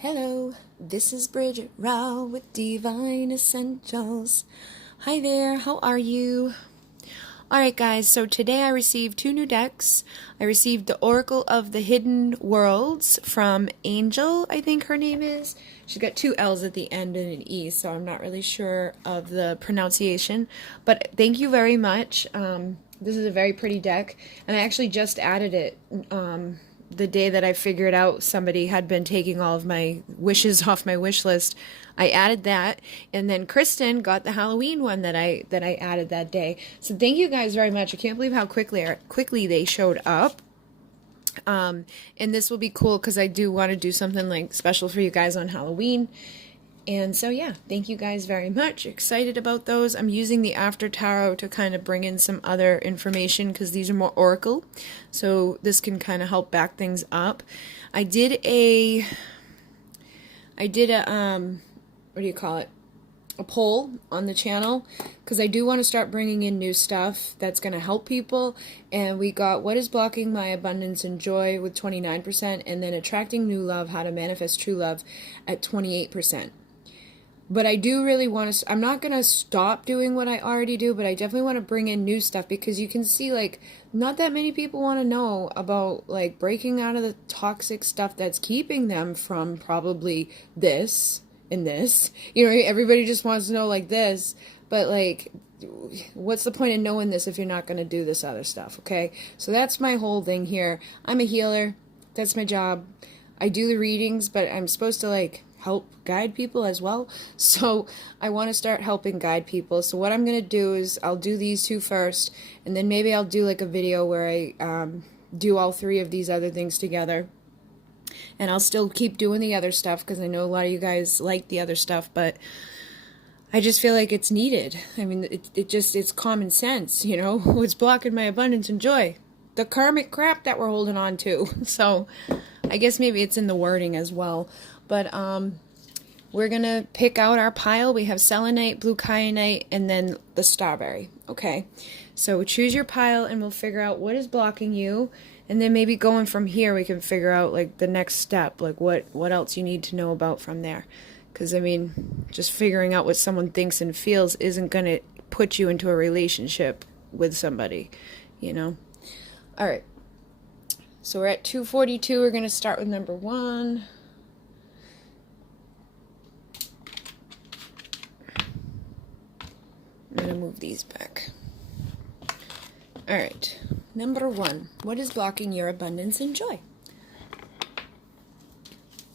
Hello, this is Bridget Rao with Divine Essentials. Hi there, how are you? Alright guys, so today I received two new decks. I received the Oracle of the Hidden Worlds from Angel, I think her name is. She's got two L's at the end and an E, so I'm not really sure of the pronunciation. But thank you very much. This is a very pretty deck, and I actually just added it the day that I figured out somebody had been taking all of my wishes off my wish list. I added that, and then Kristen got the Halloween one that I added that day. So thank you guys very much. I can't believe how quickly they showed up. And this will be cool because I do want to do something like special for you guys on Halloween. And so yeah, thank you guys very much. Excited about those. I'm using the After Tarot to kind of bring in some other information because these are more Oracle. So this can kind of help back things up. I did a what do you call it? A poll on the channel because I do want to start bringing in new stuff that's going to help people, and we got what is blocking my abundance and joy with 29%, and then attracting new love, how to manifest true love at 28%. But I do really want to, I'm not going to stop doing what I already do, but I definitely want to bring in new stuff because you can see, like, not that many people want to know about, like, breaking out of the toxic stuff that's keeping them from probably this and this. You know, everybody just wants to know, like, this, but, like, what's the point in knowing this if you're not going to do this other stuff, okay? So that's my whole thing here. I'm a healer. That's my job. I do the readings, but I'm supposed to, like, help guide people as well. So I want to start helping guide people. So what I'm going to do is I'll do these two first, and then maybe I'll do like a video where I do all three of these other things together. And I'll still keep doing the other stuff because I know a lot of you guys like the other stuff, but I just feel like it's needed. I mean, it's common sense, you know? What's blocking my abundance and joy? The karmic crap that we're holding on to. So I guess maybe it's in the wording as well. But we're going to pick out our pile. We have selenite, blue kyanite, and then the starberry. Okay, so choose your pile and we'll figure out what is blocking you. And then maybe going from here we can figure out like the next step, like what else you need to know about from there. Because, I mean, just figuring out what someone thinks and feels isn't going to put you into a relationship with somebody, you know. All right, so we're at 242. We're going to start with number 1. I'm going to move these back. Alright, number 1. What is blocking your abundance and joy?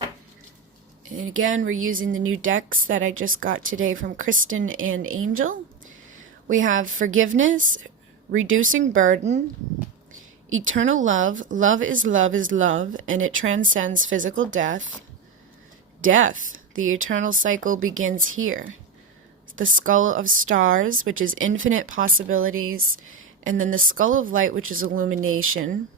And again, we're using the new decks that I just got today from Kristen and Angel. We have forgiveness, reducing burden, eternal love, love is love, and it transcends physical death. Death, the eternal cycle begins here. The skull of stars, which is infinite possibilities, and then the skull of light, which is illumination.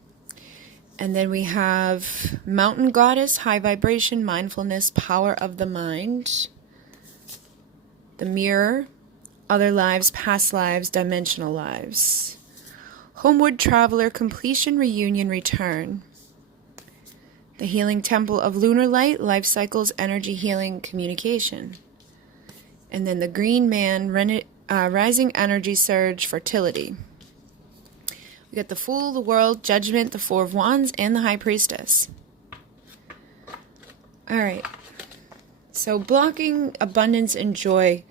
And then we have mountain goddess, high vibration, mindfulness, power of the mind. The mirror, other lives, past lives, dimensional lives. Homeward traveler, completion, reunion, return. The healing temple of lunar light, life cycles, energy healing, communication. And then the green man, rising energy surge, fertility. We got the Fool, the World, Judgment, the Four of Wands, and the High Priestess. Alright. So blocking abundance and joy.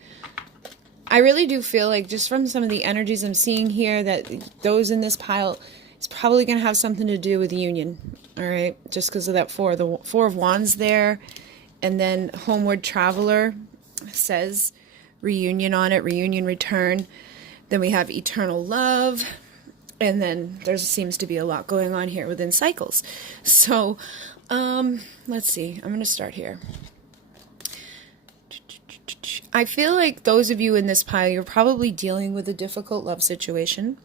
I really do feel like just from some of the energies I'm seeing here that those in this pile is probably going to have something to do with union. Alright. Just because of that the Four of Wands there. And then Homeward Traveler says reunion on it, reunion, return. Then we have eternal love, and then there seems to be a lot going on here within cycles. So let's see, I'm going to start here. I feel like those of you in this pile, you're probably dealing with a difficult love situation,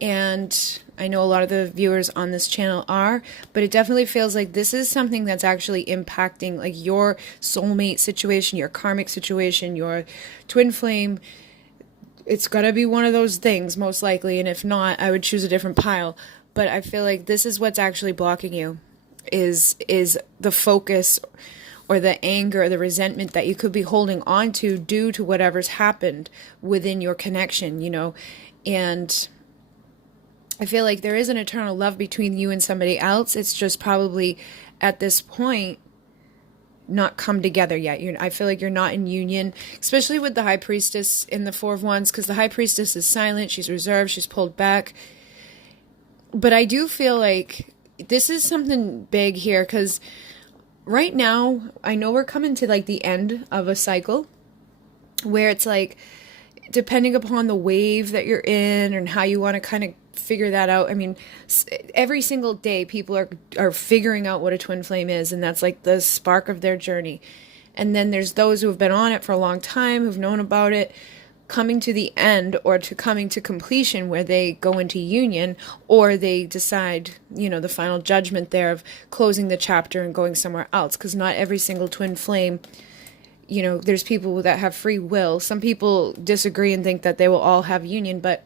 and I know a lot of the viewers on this channel are, but it definitely feels like this is something that's actually impacting like your soulmate situation, your karmic situation, your twin flame. It's got to be one of those things most likely, and if not, I would choose a different pile. But I feel like this is what's actually blocking you is the focus or the anger or the resentment that you could be holding on to due to whatever's happened within your connection, you know. And I feel like there is an eternal love between you and somebody else. It's just probably at this point not come together yet. I feel like you're not in union, especially with the High Priestess in the Four of Wands, because the High Priestess is silent, she's reserved, she's pulled back. But I do feel like this is something big here, because right now, I know we're coming to like the end of a cycle where it's like, depending upon the wave that you're in and how you want to kind of figure that out. I mean, every single day people are figuring out what a twin flame is, and that's like the spark of their journey. And then there's those who have been on it for a long time, who've known about it, coming to the end or to coming to completion where they go into union, or they decide, you know, the final judgment there of closing the chapter and going somewhere else. Because not every single twin flame, you know, there's people that have free will. Some people disagree and think that they will all have union, but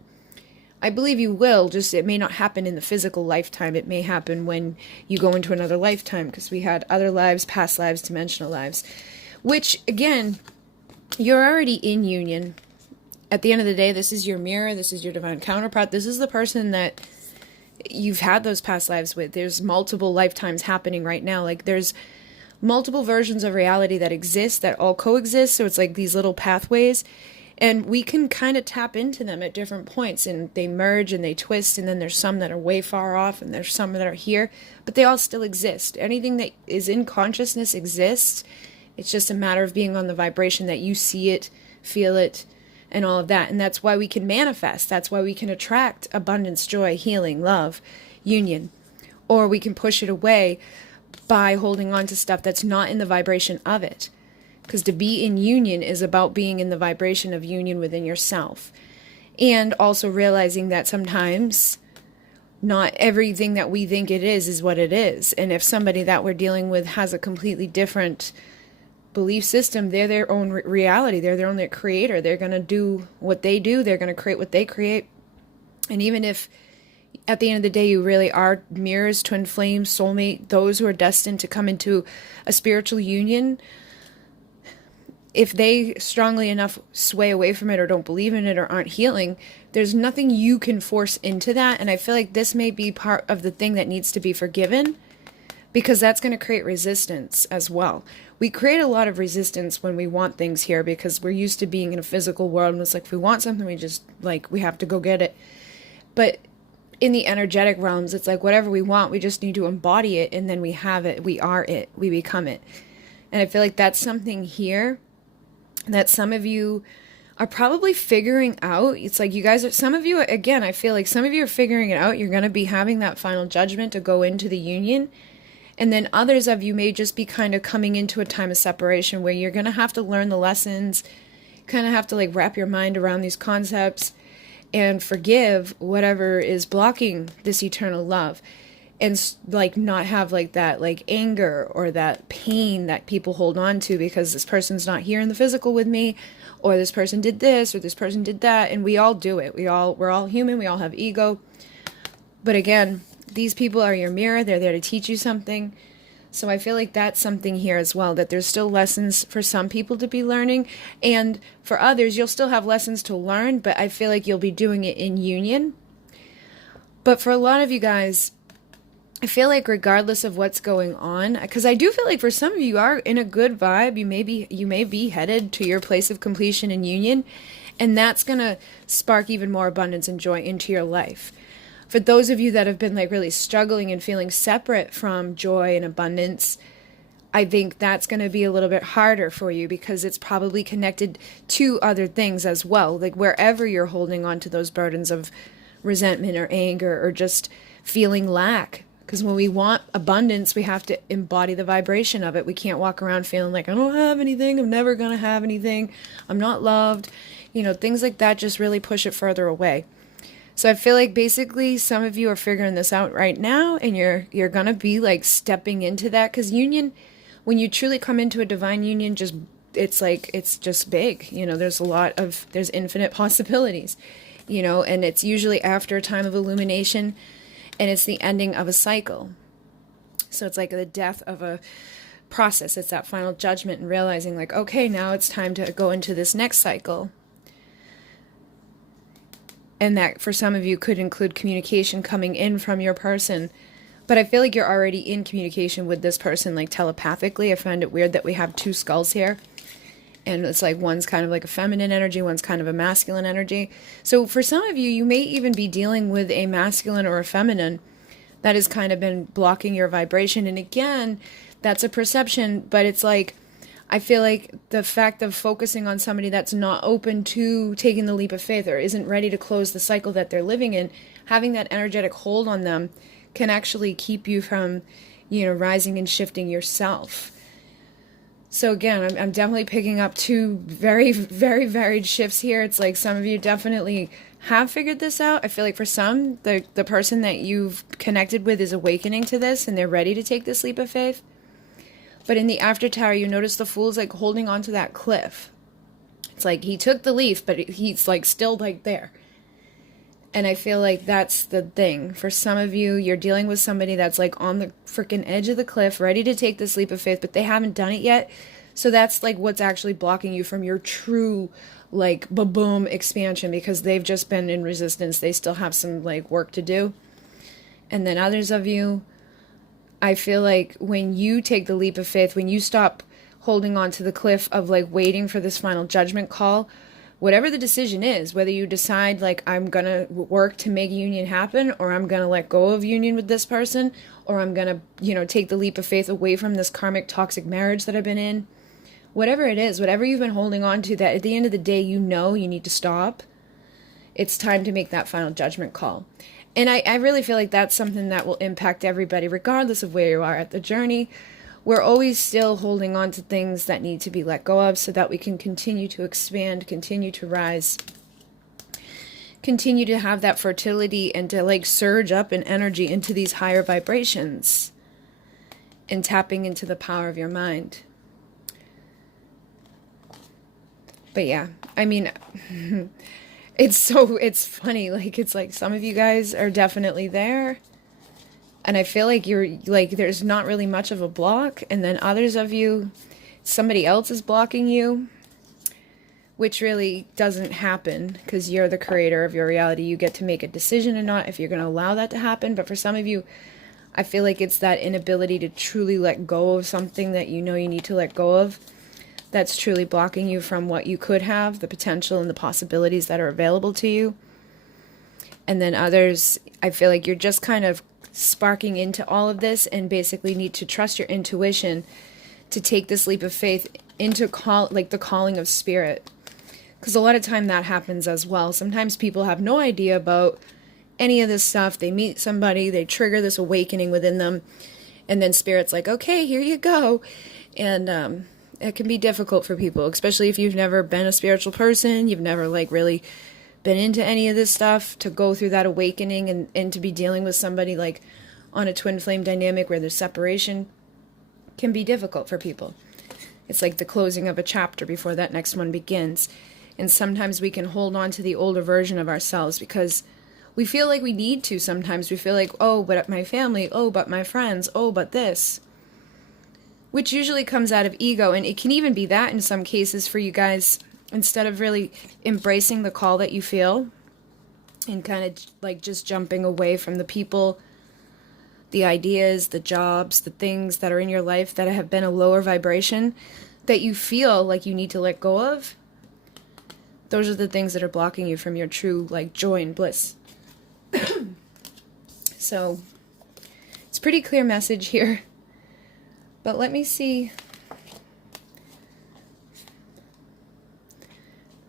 I believe you will, just it may not happen in the physical lifetime. It may happen when you go into another lifetime, because we had other lives, past lives, dimensional lives, which, again, you're already in union. At the end of the day, this is your mirror, this is your divine counterpart, this is the person that you've had those past lives with. There's multiple lifetimes happening right now. Like, there's multiple versions of reality that exist, that all coexist, so it's like these little pathways. And we can kind of tap into them at different points, and they merge and they twist, and then there's some that are way far off, and there's some that are here, but they all still exist. Anything that is in consciousness exists. It's just a matter of being on the vibration that you see it, feel it, and all of that. And that's why we can manifest. That's why we can attract abundance, joy, healing, love, union. Or we can push it away by holding on to stuff that's not in the vibration of it. Because to be in union is about being in the vibration of union within yourself. And also realizing that sometimes not everything that we think it is what it is. And if somebody that we're dealing with has a completely different belief system, they're their own reality. They're their own creator. They're going to do what they do. They're going to create what they create. And even if at the end of the day you really are mirrors, twin flames, soulmate, those who are destined to come into a spiritual union, if they strongly enough sway away from it or don't believe in it or aren't healing, there's nothing you can force into that. And I feel like this may be part of the thing that needs to be forgiven, because that's going to create resistance as well. We create a lot of resistance when we want things here, because we're used to being in a physical world, and it's like if we want something, we just like we have to go get it. But in the energetic realms, it's like whatever we want, we just need to embody it, and then we have it, we are it, we become it. And I feel like that's something here that some of you are probably figuring out. It's like you guys are, some of you, again, I feel like some of you are figuring it out. You're going to be having that final judgment to go into the union. And then others of you may just be kind of coming into a time of separation where you're going to have to learn the lessons, kind of have to like wrap your mind around these concepts and forgive whatever is blocking this eternal love. And like not have like that like anger or that pain that people hold on to because this person's not here in the physical with me, or this person did this or this person did that. And we all do it. We're all human. We all have ego. But again, these people are your mirror. They're there to teach you something. So I feel like that's something here as well, that there's still lessons for some people to be learning. And for others, you'll still have lessons to learn, but I feel like you'll be doing it in union. But for a lot of you guys, I feel like regardless of what's going on, because I do feel like for some of you are in a good vibe, you may be headed to your place of completion and union, and that's going to spark even more abundance and joy into your life. For those of you that have been like really struggling and feeling separate from joy and abundance, I think that's going to be a little bit harder for you, because it's probably connected to other things as well. Like wherever you're holding on to those burdens of resentment or anger or just feeling lack. Because when we want abundance, we have to embody the vibration of it. We can't walk around feeling like, I don't have anything, I'm never going to have anything, I'm not loved. You know, things like that just really push it further away. So I feel like basically some of you are figuring this out right now, and you're going to be like stepping into that. Because union, when you truly come into a divine union, it's just big. You know, there's infinite possibilities, you know, and it's usually after a time of illumination. And it's the ending of a cycle. So it's like the death of process. It's that final judgment and realizing like, okay, now it's time to go into this next cycle. And that for some of you could include communication coming in from your person. But I feel like you're already in communication with this person, like telepathically. I find it weird that we have two skulls here. And it's like one's kind of like a feminine energy, one's kind of a masculine energy. So for some of you, you may even be dealing with a masculine or a feminine that has kind of been blocking your vibration. And again, that's a perception, but it's like, I feel like the fact of focusing on somebody that's not open to taking the leap of faith or isn't ready to close the cycle that they're living in, having that energetic hold on them can actually keep you from, rising and shifting yourself. So again, I'm definitely picking up two very, very varied shifts here. It's like some of you definitely have figured this out. I feel like for some, the person that you've connected with is awakening to this and they're ready to take this leap of faith. But in the after tower, you notice the Fool's like holding onto that cliff. It's like he took the leaf, but he's like still like there. And I feel like that's the thing. For some of you, you're dealing with somebody that's like on the freaking edge of the cliff, ready to take this leap of faith, but they haven't done it yet. So that's like what's actually blocking you from your true like ba-boom expansion, because they've just been in resistance. They still have some like work to do. And then others of you, I feel like when you take the leap of faith, when you stop holding on to the cliff of like waiting for this final judgment call, whatever the decision is, whether you decide like I'm going to work to make union happen, or I'm going to let go of union with this person, or I'm going to, take the leap of faith away from this karmic toxic marriage that I've been in, whatever it is, whatever you've been holding on to, that at the end of the day, you need to stop. It's time to make that final judgment call. And I really feel like that's something that will impact everybody, regardless of where you are at the journey. We're always still holding on to things that need to be let go of so that we can continue to expand, continue to rise, continue to have that fertility and to like surge up in energy into these higher vibrations and tapping into the power of your mind. But yeah, I mean, it's funny. Like, it's like some of you guys are definitely there. And I feel like you're like, there's not really much of a block. And then others of you, somebody else is blocking you, which really doesn't happen because you're the creator of your reality. You get to make a decision or not if you're going to allow that to happen. But for some of you, I feel like it's that inability to truly let go of something that you need to let go of. That's truly blocking you from what you could have, the potential and the possibilities that are available to you. And then others, I feel like you're just kind of sparking into all of this and basically need to trust your intuition to take this leap of faith into the calling of spirit. Because a lot of time that happens as well. Sometimes people have no idea about any of this stuff. They meet somebody, they trigger this awakening within them, and then spirit's like, okay, here you go. And it can be difficult for people, especially if you've never been a spiritual person, you've never like really been into any of this stuff, to go through that awakening and to be dealing with somebody like on a twin flame dynamic where there's separation can be difficult for people. It's like the closing of a chapter before that next one begins. And sometimes we can hold on to the older version of ourselves because we feel like we need to. Sometimes we feel like, oh, but my family, oh, but my friends, oh, but this. Which usually comes out of ego, and it can even be that in some cases for you guys. Instead of really embracing the call that you feel and kind of like just jumping away from the people, the ideas, the jobs, the things that are in your life that have been a lower vibration that you feel like you need to let go of, those are the things that are blocking you from your true like joy and bliss. So it's a pretty clear message here. But let me see.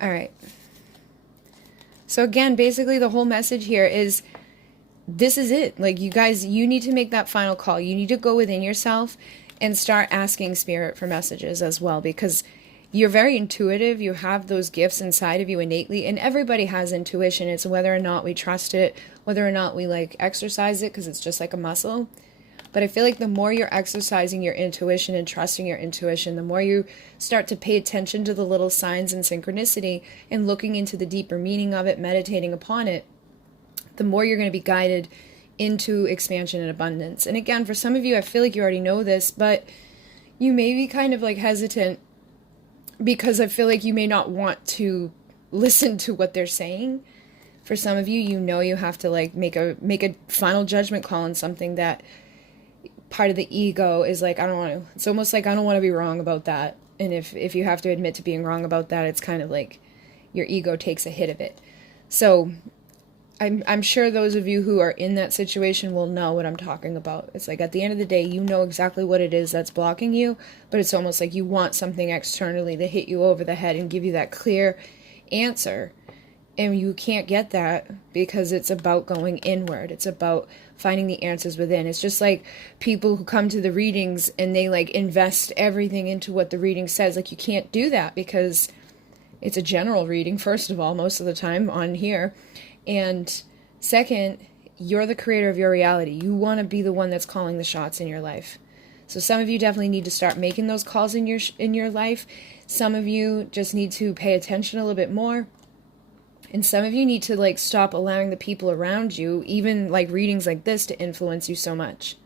All right. So again, basically the whole message here is this is it. Like, you guys, you need to make that final call. You need to go within yourself and start asking spirit for messages as well, because you're very intuitive. You have those gifts inside of you innately, and everybody has intuition. It's whether or not we trust it, whether or not we like exercise it, because it's just like a muscle. But I feel like the more you're exercising your intuition and trusting your intuition, the more you start to pay attention to the little signs and synchronicity and looking into the deeper meaning of it, meditating upon it, the more you're going to be guided into expansion and abundance. And again, for some of you, I feel like you already know this, but you may be kind of like hesitant because I feel like you may not want to listen to what they're saying. For some of you, you have to like make a final judgment call on something that part of the ego is like, I don't want to. It's almost like I don't want to be wrong about that. And if you have to admit to being wrong about that, it's kind of like your ego takes a hit of it. So I'm sure those of you who are in that situation will know what I'm talking about. It's like at the end of the day, you know exactly what it is that's blocking you, but it's almost like you want something externally to hit you over the head and give you that clear answer. And you can't get that because it's about going inward. It's about finding the answers within. It's just like people who come to the readings and they like invest everything into what the reading says. Like you can't do that because it's a general reading, first of all, most of the time on here. And second, you're the creator of your reality. You want to be the one that's calling the shots in your life. So some of you definitely need to start making those calls in your life. Some of you just need to pay attention a little bit more. And some of you need to like stop allowing the people around you, even like readings like this, to influence you so much.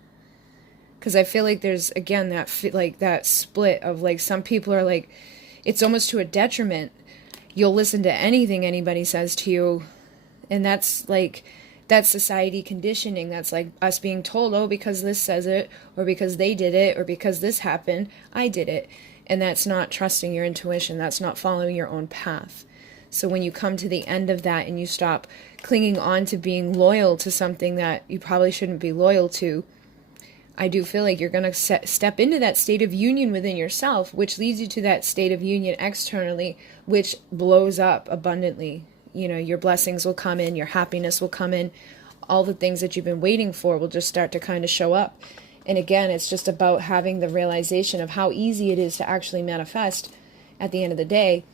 Because I feel like there's, again, that split of like some people are like, it's almost to a detriment. You'll listen to anything anybody says to you. And that's society conditioning. That's like us being told, oh, because this says it, or because they did it, or because this happened, I did it. And that's not trusting your intuition. That's not following your own path. So when you come to the end of that and you stop clinging on to being loyal to something that you probably shouldn't be loyal to, I do feel like you're going to step into that state of union within yourself, which leads you to that state of union externally, which blows up abundantly. You know, your blessings will come in, your happiness will come in, all the things that you've been waiting for will just start to kind of show up. And again, it's just about having the realization of how easy it is to actually manifest at the end of the day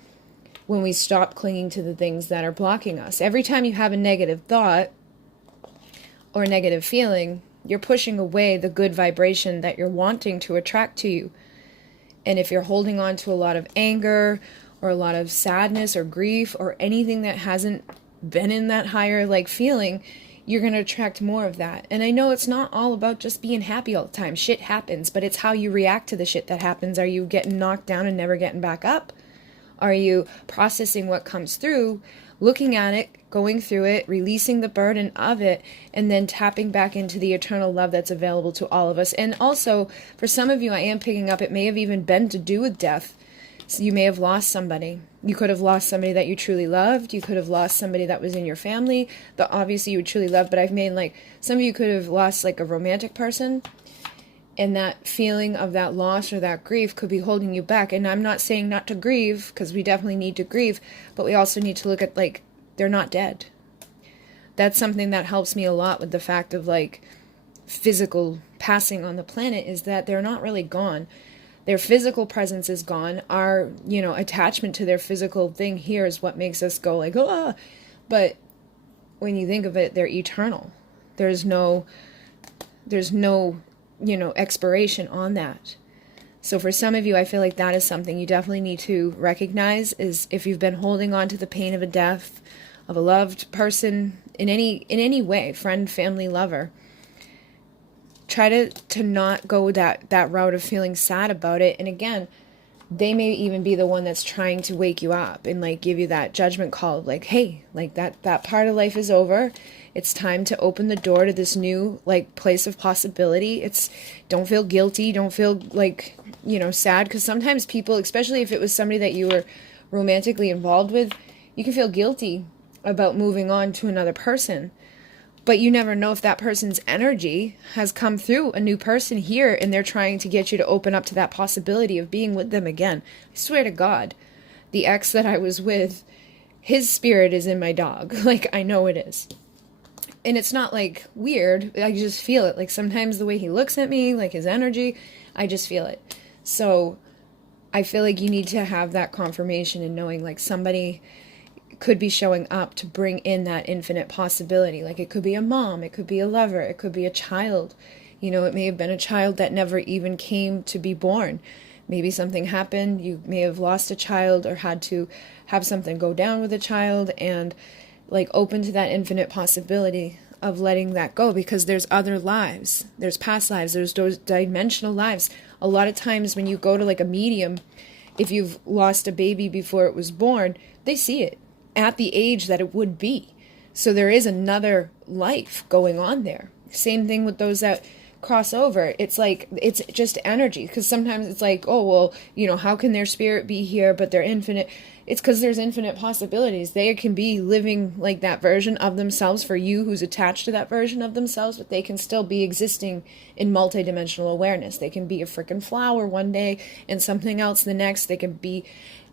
when we stop clinging to the things that are blocking us. Every time you have a negative thought or a negative feeling, you're pushing away the good vibration that you're wanting to attract to you. And if you're holding on to a lot of anger or a lot of sadness or grief or anything that hasn't been in that higher like feeling, you're going to attract more of that. And I know it's not all about just being happy all the time. Shit happens, but it's how you react to the shit that happens. Are you getting knocked down and never getting back up? Are you processing what comes through, looking at it, going through it, releasing the burden of it, and then tapping back into the eternal love that's available to all of us? And also, for some of you, I am picking up, it may have even been to do with death. So you may have lost somebody. You could have lost somebody that you truly loved. You could have lost somebody that was in your family that obviously you would truly love. But I've made like, some of you could have lost like a romantic person. And that feeling of that loss or that grief could be holding you back. And I'm not saying not to grieve, because we definitely need to grieve, but we also need to look at, like, they're not dead. That's something that helps me a lot with the fact of, like, physical passing on the planet, is that they're not really gone. Their physical presence is gone. Our, attachment to their physical thing here is what makes us go like, ah. But when you think of it, they're eternal. There's no expiration on that. So for some of you, I feel like that is something you definitely need to recognize, is if you've been holding on to the pain of a death of a loved person in any way, friend, family, lover, try to not go that route of feeling sad about it. And again, they may even be the one that's trying to wake you up and like give you that judgment call of like, hey, like that part of life is over. It's time to open the door to this new like place of possibility. Don't feel guilty. Don't feel like, sad. Because sometimes people, especially if it was somebody that you were romantically involved with, you can feel guilty about moving on to another person. But you never know if that person's energy has come through a new person here and they're trying to get you to open up to that possibility of being with them again. I swear to God, the ex that I was with, his spirit is in my dog. Like, I know it is. And it's not like weird. I just feel it. Like sometimes the way he looks at me, like his energy, I just feel it. So I feel like you need to have that confirmation and knowing like somebody could be showing up to bring in that infinite possibility. Like it could be a mom, it could be a lover, it could be a child. It may have been a child that never even came to be born. Maybe something happened, you may have lost a child or had to have something go down with a child, and like open to that infinite possibility of letting that go, because there's other lives, there's past lives, there's those dimensional lives. A lot of times when you go to like a medium, if you've lost a baby before it was born, they see it at the age that it would be. So there is another life going on there. Same thing with those that cross over. It's like, it's just energy, because sometimes it's like, oh, well, you know, how can their spirit be here but they're infinite? It's because there's infinite possibilities. They can be living like that version of themselves for you who's attached to that version of themselves, but they can still be existing in multidimensional awareness. They can be a freaking flower one day and something else the next. They can be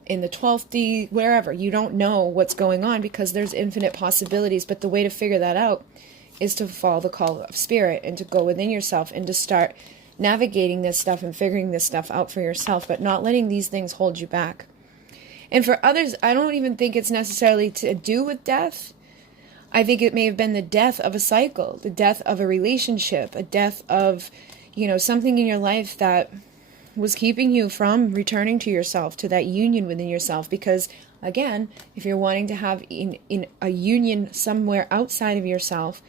in the 12th D, wherever. You don't know what's going on because there's infinite possibilities. But the way to figure that out is to follow the call of spirit and to go within yourself and to start navigating this stuff and figuring this stuff out for yourself, but not letting these things hold you back. And for others, I don't even think it's necessarily to do with death. I think it may have been the death of a cycle, the death of a relationship, a death of, you know, something in your life that was keeping you from returning to yourself, to that union within yourself. Because again, if you're wanting to have in a union somewhere outside of yourself,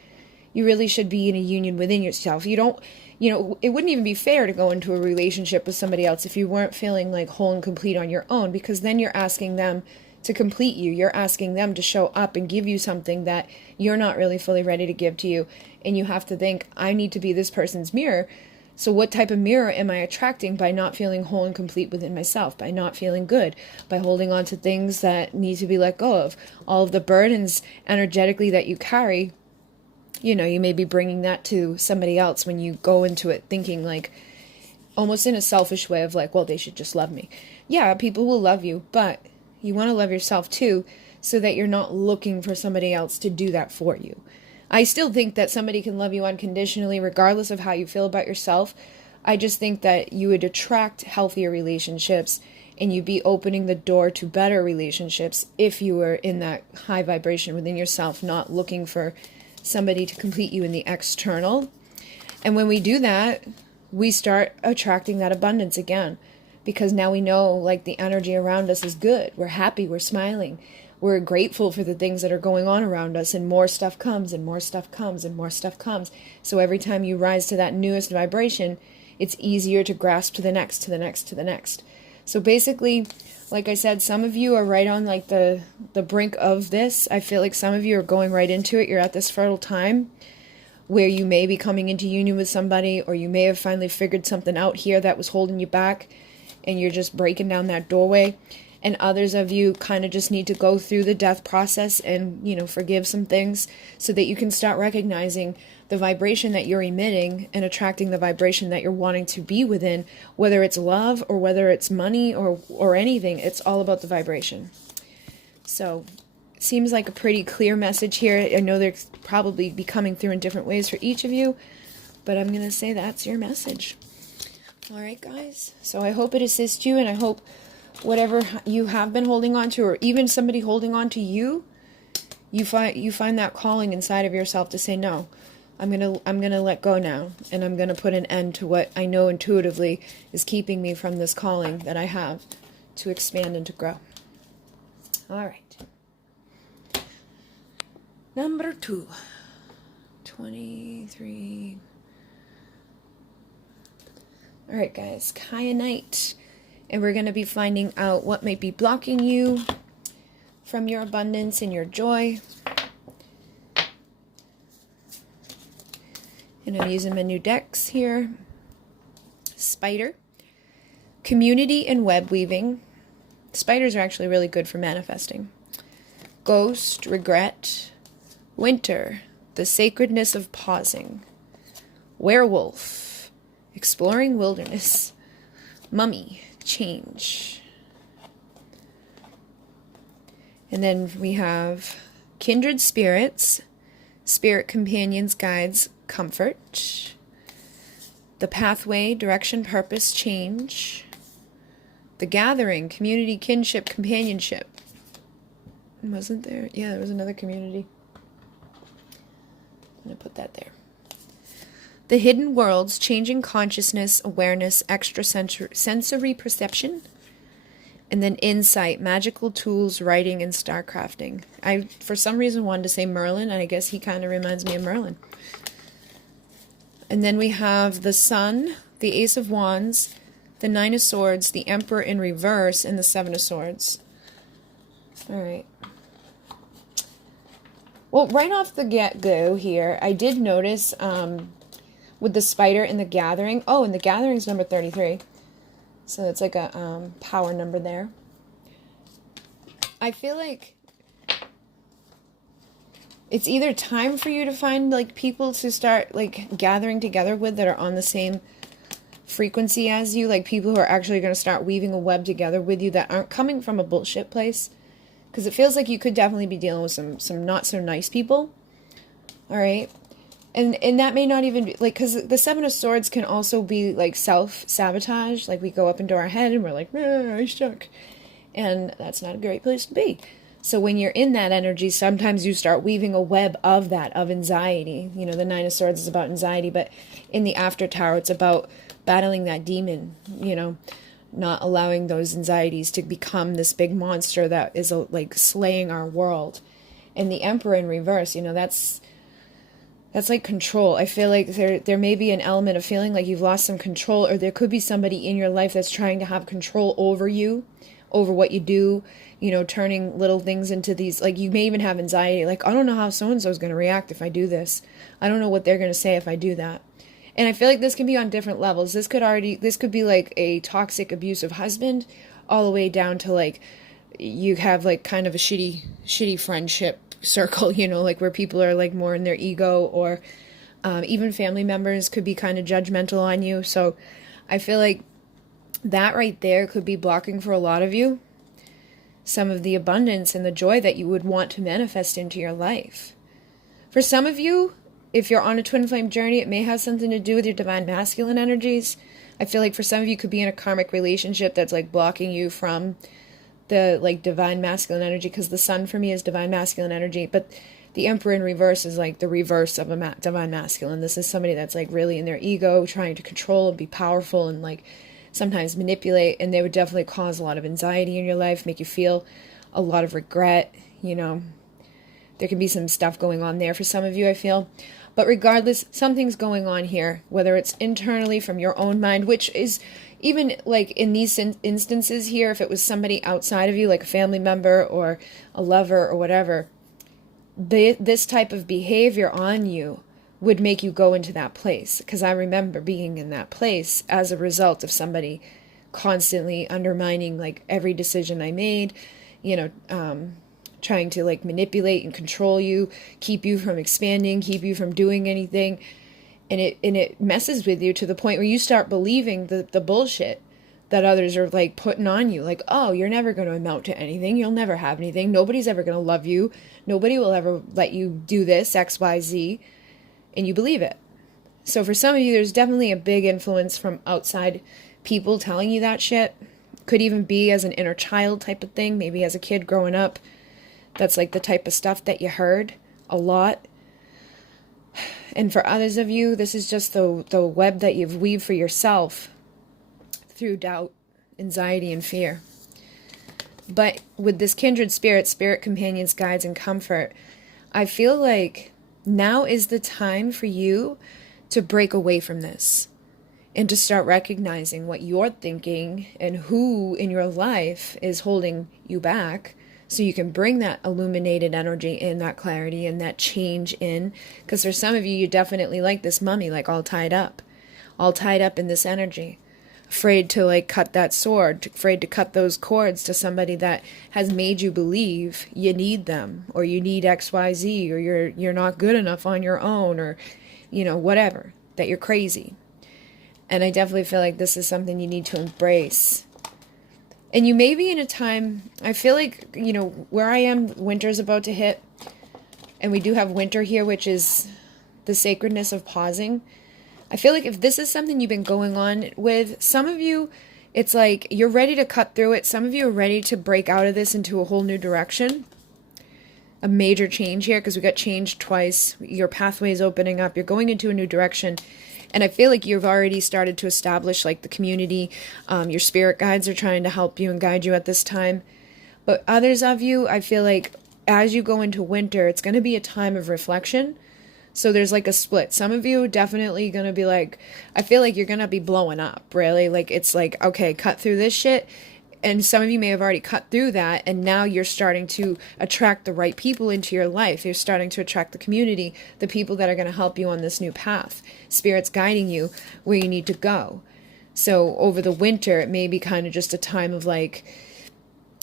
you really should be in a union within yourself. You don't, you know, it wouldn't even be fair to go into a relationship with somebody else if you weren't feeling like whole and complete on your own, because then you're asking them to complete you. You're asking them to show up and give you something that you're not really fully ready to give to you. And you have to think, I need to be this person's mirror. So what type of mirror am I attracting by not feeling whole and complete within myself, by not feeling good, by holding on to things that need to be let go of, all of the burdens energetically that you carry? You know, you may be bringing that to somebody else when you go into it thinking like, almost in a selfish way of like, well, they should just love me. Yeah, people will love you, but you want to love yourself too, so that you're not looking for somebody else to do that for you. I still think that somebody can love you unconditionally regardless of how you feel about yourself. I just think that you would attract healthier relationships and you'd be opening the door to better relationships if you were in that high vibration within yourself, not looking for somebody to complete you in the external. And when we do that, we start attracting that abundance again, because now we know like the energy around us is good. We're happy, we're smiling, we're grateful for the things that are going on around us, and more stuff comes and more stuff comes and more stuff comes. So every time you rise to that newest vibration, it's easier to grasp to the next, to the next, to the next. So basically, like I said, some of you are right on like the brink of this. I feel like some of you are going right into it. You're at this fertile time where you may be coming into union with somebody, or you may have finally figured something out here that was holding you back, and you're just breaking down that doorway. And others of you kind of just need to go through the death process and, you know, forgive some things so that you can start recognizing the vibration that you're emitting and attracting the vibration that you're wanting to be within, whether it's love or whether it's money or anything. It's all about the vibration. So it seems like a pretty clear message here. I know they're probably be coming through in different ways for each of you, but I'm going to say that's your message. All right, guys. So I hope it assists you, and I hope whatever you have been holding on to, or even somebody holding on to you, you find that calling inside of yourself to say, no, I'm gonna let go now, and I'm gonna put an end to what I know intuitively is keeping me from this calling that I have to expand and to grow. All right. Number 2. 23. All right, guys. Kyanite. And we're going to be finding out what might be blocking you from your abundance and your joy. And I'm using my new decks here. Spider. Community and web weaving. Spiders are actually really good for manifesting. Ghost, regret. Winter, the sacredness of pausing. Werewolf, exploring wilderness. Mummy, change. And then we have kindred spirits, spirit companions, guides, comfort. The pathway, direction, purpose, change. The gathering, community, kinship, companionship. Wasn't there? Yeah, there was another community. I'm going to put that there. The hidden worlds, changing consciousness, awareness, extrasensory perception. And then insight, magical tools, writing, and star crafting. I, for some reason, wanted to say Merlin, and I guess he kind of reminds me of Merlin. And then we have the Sun, the Ace of Wands, the Nine of Swords, the Emperor in reverse, and the Seven of Swords. All right. Well, right off the get-go here, I did notice with the spider in the Gathering. Oh, and the Gathering is number 33. So it's like a power number there. I feel like it's either time for you to find like people to start like gathering together with that are on the same frequency as you, like people who are actually going to start weaving a web together with you that aren't coming from a bullshit place. Because it feels like you could definitely be dealing with some not so nice people. All right. And that may not even be, like, because the Seven of Swords can also be, like, self-sabotage. Like, we go up into our head and we're like, I suck. And that's not a great place to be. So when you're in that energy, sometimes you start weaving a web of that, of anxiety. You know, the Nine of Swords is about anxiety, but in the After Tower, it's about battling that demon, you know, not allowing those anxieties to become this big monster that is, like, slaying our world. And the Emperor in reverse, you know, that's like control. I feel like there may be an element of feeling like you've lost some control, or there could be somebody in your life that's trying to have control over you, over what you do, you know, turning little things into these, like you may even have anxiety, like, I don't know how so-and-so is going to react if I do this. I don't know what they're going to say if I do that. And I feel like this can be on different levels. This could be like a toxic, abusive husband, all the way down to like, you have like kind of a shitty friendship circle, you know, like where people are like more in their ego, or even family members could be kind of judgmental on you. So I feel like that right there could be blocking for a lot of you some of the abundance and the joy that you would want to manifest into your life. For some of you, if you're on a twin flame journey, it may have something to do with your divine masculine energies. I feel like for some of you could be in a karmic relationship that's like blocking you from the like divine masculine energy, because the Sun for me is divine masculine energy, but the Emperor in reverse is like the reverse of a divine masculine. This is somebody that's like really in their ego, trying to control and be powerful and like sometimes manipulate, and they would definitely cause a lot of anxiety in your life, make you feel a lot of regret, you know. There can be some stuff going on there for some of you, I feel. But regardless, something's going on here, whether it's internally from your own mind, which is even like in these instances here, if it was somebody outside of you, like a family member or a lover or whatever, this type of behavior on you would make you go into that place. Because I remember being in that place as a result of somebody constantly undermining like every decision I made, you know, trying to like manipulate and control you, keep you from expanding, keep you from doing anything. And it messes with you to the point where you start believing the bullshit that others are like putting on you. Like, oh, you're never going to amount to anything. You'll never have anything. Nobody's ever going to love you. Nobody will ever let you do this, X, Y, Z. And you believe it. So for some of you, there's definitely a big influence from outside people telling you that shit. Could even be as an inner child type of thing. Maybe as a kid growing up. That's like the type of stuff that you heard a lot. And for others of you, this is just the web that you've weaved for yourself through doubt, anxiety, and fear. But with this kindred spirit companions, guides, and comfort, I feel like now is the time for you to break away from this and to start recognizing what you're thinking and who in your life is holding you back, so you can bring that illuminated energy in, that clarity and that change in. Because for some of you, you definitely like this mummy, like all tied up in this energy. Afraid to like cut that sword, afraid to cut those cords to somebody that has made you believe you need them, or you need XYZ, or you're not good enough on your own, or, you know, whatever, that you're crazy. And I definitely feel like this is something you need to embrace. And you may be in a time, I feel like, you know, where I am, winter's about to hit. And we do have winter here, which is the sacredness of pausing. I feel like if this is something you've been going on with, some of you, it's like you're ready to cut through it. Some of you are ready to break out of this into a whole new direction. A major change here, because we got changed twice. Your pathway is opening up. You're going into a new direction. And I feel like you've already started to establish like the community. Your spirit guides are trying to help you and guide you at this time. But others of you, I feel like as you go into winter, it's going to be a time of reflection. So there's like a split. Some of you definitely going to be like, I feel like you're going to be blowing up, really. Like, it's like, okay, cut through this shit. And some of you may have already cut through that, and now you're starting to attract the right people into your life. You're starting to attract the community, the people that are going to help you on this new path. Spirit's guiding you where you need to go. So over the winter, it may be kind of just a time of like,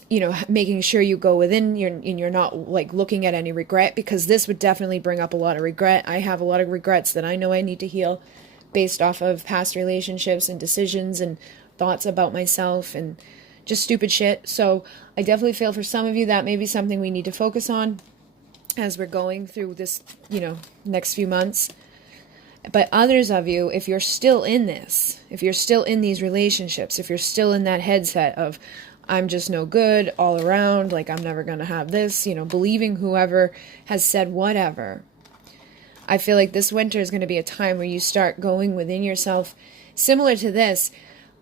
you know, making sure you go within and you're not like looking at any regret, because this would definitely bring up a lot of regret. I have a lot of regrets that I know I need to heal based off of past relationships and decisions and thoughts about myself and just stupid shit. So I definitely feel for some of you that may be something we need to focus on as we're going through this, you know, next few months. But others of you, if you're still in this, if you're still in these relationships, if you're still in that headset of, I'm just no good all around, like I'm never going to have this, you know, believing whoever has said whatever, I feel like this winter is going to be a time where you start going within yourself, similar to this,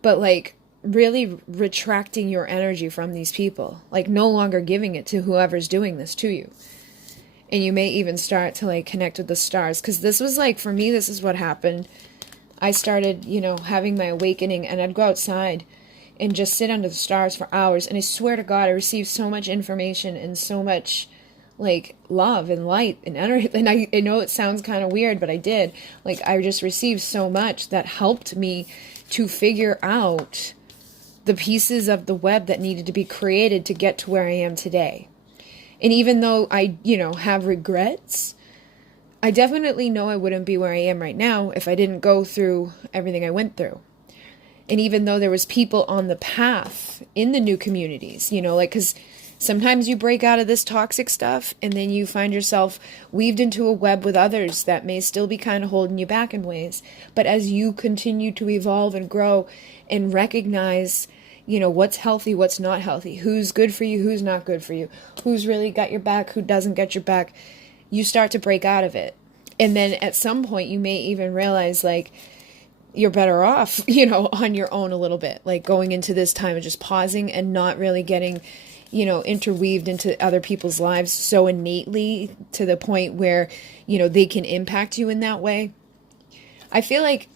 but like really retracting your energy from these people, like no longer giving it to whoever's doing this to you. And you may even start to like connect with the stars, because this was like, for me, this is what happened. I started, you know, having my awakening, and I'd go outside and just sit under the stars for hours, and I swear to God, I received so much information and so much like love and light and energy. And I know it sounds kind of weird, but I did. Like, I just received so much that helped me to figure out the pieces of the web that needed to be created to get to where I am today. And even though I, you know, have regrets, I definitely know I wouldn't be where I am right now if I didn't go through everything I went through. And even though there was people on the path in the new communities, you know, like, because sometimes you break out of this toxic stuff and then you find yourself weaved into a web with others that may still be kind of holding you back in ways. But as you continue to evolve and grow and recognize, you know, what's healthy, what's not healthy, who's good for you, who's not good for you, who's really got your back, who doesn't get your back, you start to break out of it. And then at some point you may even realize like you're better off, you know, on your own a little bit, like going into this time of just pausing and not really getting, you know, interweaved into other people's lives so innately to the point where, you know, they can impact you in that way. I feel like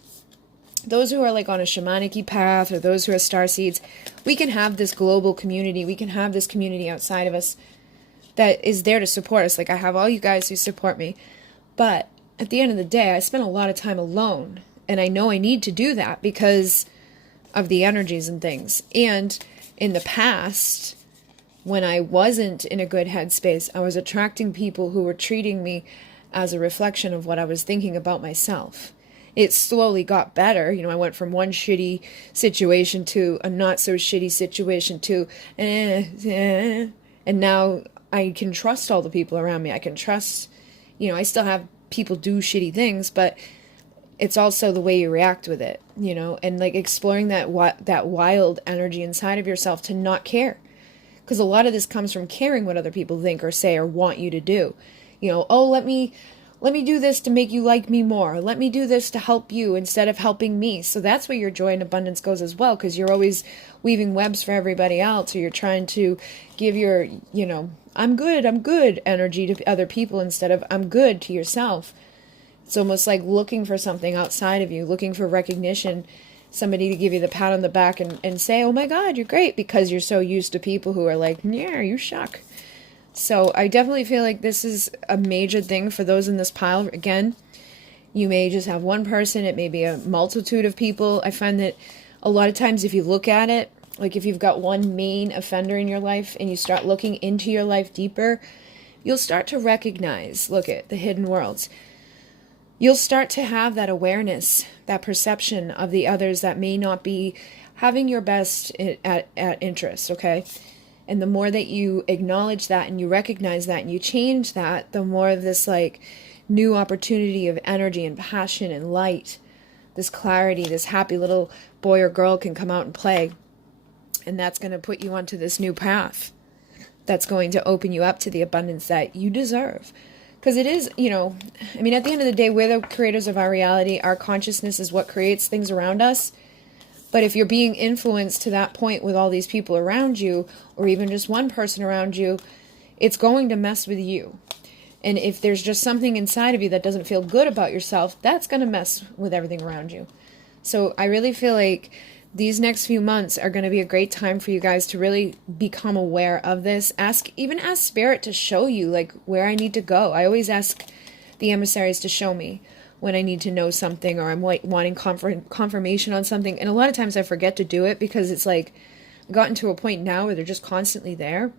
those who are like on a shamanic path, or those who are starseeds, we can have this global community. We can have this community outside of us that is there to support us. Like, I have all you guys who support me. But at the end of the day, I spend a lot of time alone. And I know I need to do that because of the energies and things. And in the past, when I wasn't in a good headspace, I was attracting people who were treating me as a reflection of what I was thinking about myself. It slowly got better. You know, I went from one shitty situation to a not so shitty situation to, and now I can trust all the people around me. I can trust, you know, I still have people do shitty things, but it's also the way you react with it, you know, and like exploring that wild energy inside of yourself to not care. Because a lot of this comes from caring what other people think or say or want you to do. You know, oh, let me do this to make you like me more. Let me do this to help you instead of helping me. So that's where your joy and abundance goes as well, because you're always weaving webs for everybody else, or you're trying to give your, you know, I'm good energy to other people instead of I'm good to yourself. It's almost like looking for something outside of you, looking for recognition, somebody to give you the pat on the back and say, oh my God, you're great, because you're so used to people who are like, yeah, you suck. So I definitely feel like this is a major thing for those in this pile. Again, you may just have one person. It may be a multitude of people. I find that a lot of times if you look at it, like if you've got one main offender in your life and you start looking into your life deeper, you'll start to recognize, look at the hidden worlds. You'll start to have that awareness, that perception of the others that may not be having your best at interest, okay? And the more that you acknowledge that and you recognize that and you change that, the more of this like new opportunity of energy and passion and light, this clarity, this happy little boy or girl can come out and play. And that's going to put you onto this new path. That's going to open you up to the abundance that you deserve. Because it is, you know, I mean, at the end of the day, we're the creators of our reality. Our consciousness is what creates things around us. But if you're being influenced to that point with all these people around you, or even just one person around you, it's going to mess with you. And if there's just something inside of you that doesn't feel good about yourself, that's going to mess with everything around you. So I really feel like these next few months are going to be a great time for you guys to really become aware of this. Even ask Spirit to show you like where I need to go. I always ask the emissaries to show me when I need to know something, or I'm wanting confirmation on something. And a lot of times I forget to do it because it's like gotten to a point now where they're just constantly there.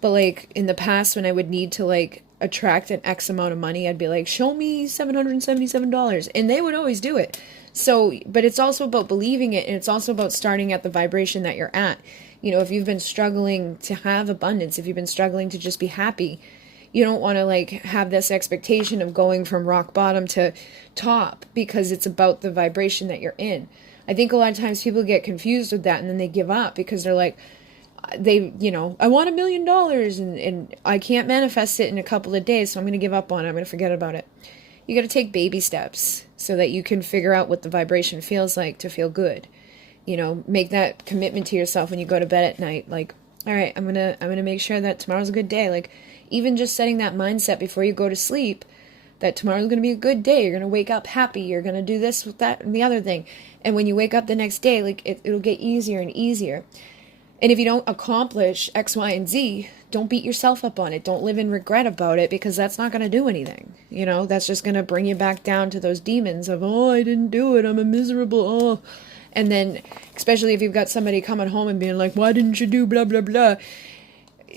But like in the past, when I would need to like attract an X amount of money, I'd be like, show me $777. And they would always do it. So, but it's also about believing it, and it's also about starting at the vibration that you're at. You know, if you've been struggling to have abundance, if you've been struggling to just be happy, you don't want to like have this expectation of going from rock bottom to top, because it's about the vibration that you're in. I think a lot of times people get confused with that, and then they give up because they're like, you know, I want $1 million and I can't manifest it in a couple of days, so I'm going to give up on it. I'm going to forget about it. You got to take baby steps so that you can figure out what the vibration feels like to feel good. You know, make that commitment to yourself when you go to bed at night. Like, all right, I'm going to make sure that tomorrow's a good day. Like, even just setting that mindset before you go to sleep, that tomorrow's going to be a good day. You're going to wake up happy. You're going to do this, with that, and the other thing. And when you wake up the next day, like, it'll get easier and easier. And if you don't accomplish X, Y, and Z, don't beat yourself up on it. Don't live in regret about it, because that's not going to do anything. You know, that's just going to bring you back down to those demons of, oh, I didn't do it. I'm a miserable, oh. And then, especially if you've got somebody coming home and being like, why didn't you do blah, blah, blah?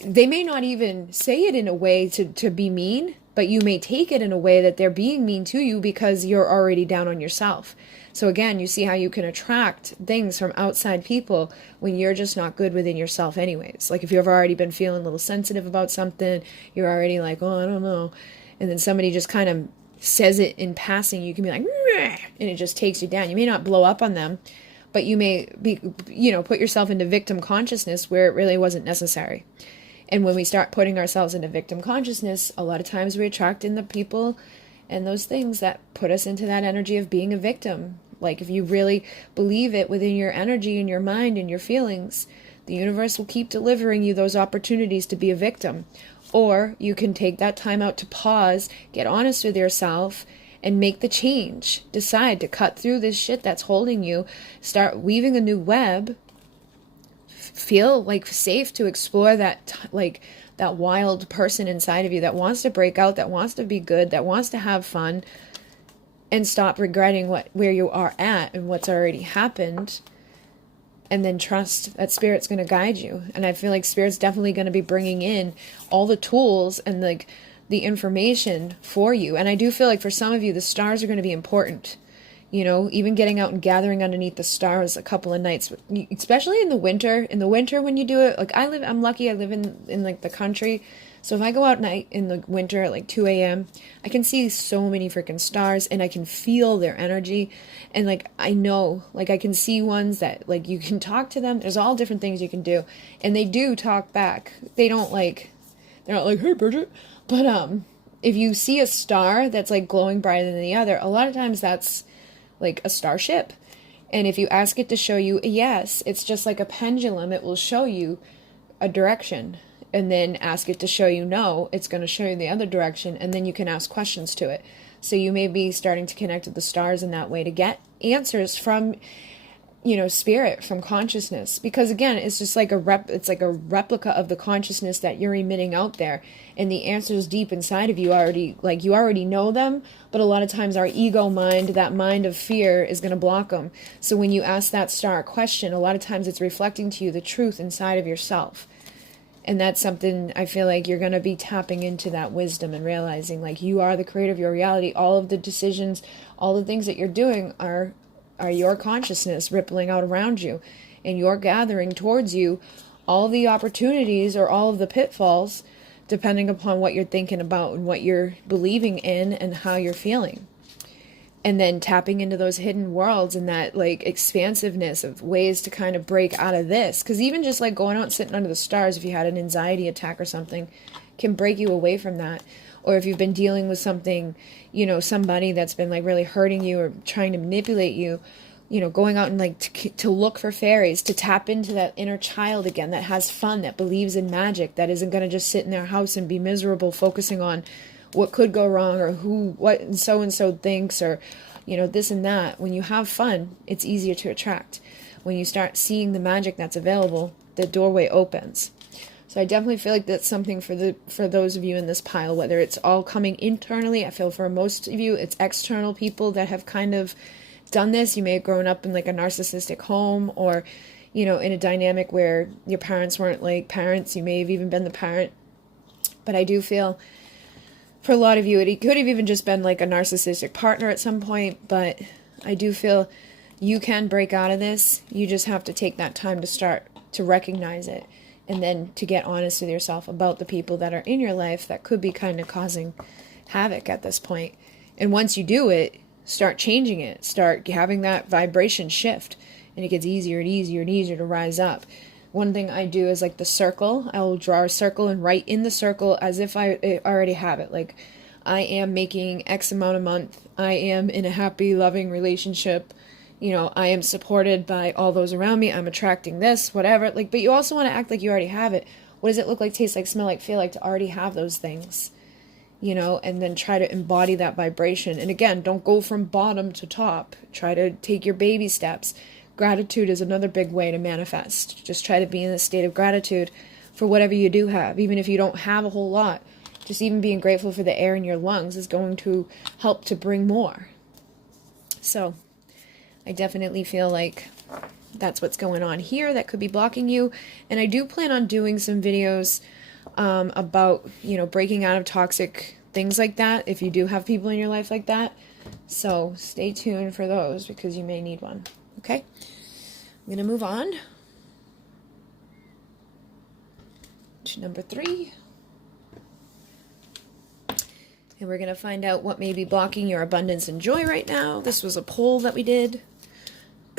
They may not even say it in a way to be mean, but you may take it in a way that they're being mean to you because you're already down on yourself. So again, you see how you can attract things from outside people when you're just not good within yourself anyways. Like if you've already been feeling a little sensitive about something, you're already like, oh, I don't know. And then somebody just kind of says it in passing, you can be like, meh, and it just takes you down. You may not blow up on them, but you may be, you know, put yourself into victim consciousness where it really wasn't necessary. And when we start putting ourselves into victim consciousness, a lot of times we attract in the people and those things that put us into that energy of being a victim. Like if you really believe it within your energy and your mind and your feelings, the universe will keep delivering you those opportunities to be a victim. Or you can take that time out to pause, get honest with yourself, and make the change. Decide to cut through this shit that's holding you. Start weaving a new web. Feel like safe to explore that, like that wild person inside of you that wants to break out, that wants to be good, that wants to have fun. And stop regretting where you are at and what's already happened. And then trust that Spirit's going to guide you. And I feel like Spirit's definitely going to be bringing in all the tools and like the information for you. And I do feel like for some of you, the stars are going to be important. You know, even getting out and gathering underneath the stars a couple of nights, especially in the winter. In the winter when you do it, like I'm lucky I live in like the country. So if I go out night in the winter at like 2 a.m., I can see so many freaking stars and I can feel their energy. And like, I know, like I can see ones that like you can talk to them. There's all different things you can do. And they do talk back. They're not like, hey, Bridget. But if you see a star that's like glowing brighter than the other, a lot of times that's like a starship. And if you ask it to show you a yes, it's just like a pendulum. It will show you a direction. And then ask it to show you no, it's going to show you the other direction, and then you can ask questions to it. So you may be starting to connect with the stars in that way to get answers from, you know, spirit, from consciousness. Because again, it's just like it's like a replica of the consciousness that you're emitting out there. And the answers deep inside of you you already know them, but a lot of times our ego mind, that mind of fear, is going to block them. So when you ask that star a question, a lot of times it's reflecting to you the truth inside of yourself. And that's something I feel like you're going to be tapping into, that wisdom and realizing like you are the creator of your reality. All of the decisions, all the things that you're doing are your consciousness rippling out around you. And you're gathering towards you all the opportunities or all of the pitfalls depending upon what you're thinking about and what you're believing in and how you're feeling. and then tapping into those hidden worlds and that like expansiveness of ways to kind of break out of this. Because even just like going out and sitting under the stars, if you had an anxiety attack or something, can break you away from that. Or if you've been dealing with something, you know, somebody that's been like really hurting you or trying to manipulate you, you know, going out and like to look for fairies, to tap into that inner child again that has fun, that believes in magic, that isn't going to just sit in their house and be miserable focusing on what could go wrong or what so-and-so thinks or, you know, this and that. When you have fun, it's easier to attract. When you start seeing the magic that's available, the doorway opens. So I definitely feel like that's something for those of you in this pile, whether it's all coming internally. I feel for most of you, it's external people that have kind of done this. You may have grown up in like a narcissistic home or, you know, in a dynamic where your parents weren't like parents. You may have even been the parent. But I do feel for a lot of you, it could have even just been like a narcissistic partner at some point, but I do feel you can break out of this. You just have to take that time to start to recognize it and then to get honest with yourself about the people that are in your life that could be kind of causing havoc at this point. And once you do it, start changing it, start having that vibration shift, and it gets easier and easier and easier to rise up. One thing I do is like the circle. I will draw a circle and write in the circle as if I already have it. Like, I am making X amount a month. I am in a happy, loving relationship. You know, I am supported by all those around me. I'm attracting this, whatever. Like, but you also want to act like you already have it. What does it look like, taste like, smell like, feel like to already have those things? You know, and then try to embody that vibration. And again, don't go from bottom to top. Try to take your baby steps. Gratitude is another big way to manifest. Just try to be in a state of gratitude for whatever you do have, even if you don't have a whole lot. Just even being grateful for the air in your lungs is going to help to bring more. So I definitely feel like that's what's going on here that could be blocking you. And I do plan on doing some videos about, you know, breaking out of toxic things like that, if you do have people in your life like that. So stay tuned for those because you may need one. Okay, I'm going to move on to number 3. And we're going to find out what may be blocking your abundance and joy right now. This was a poll that we did.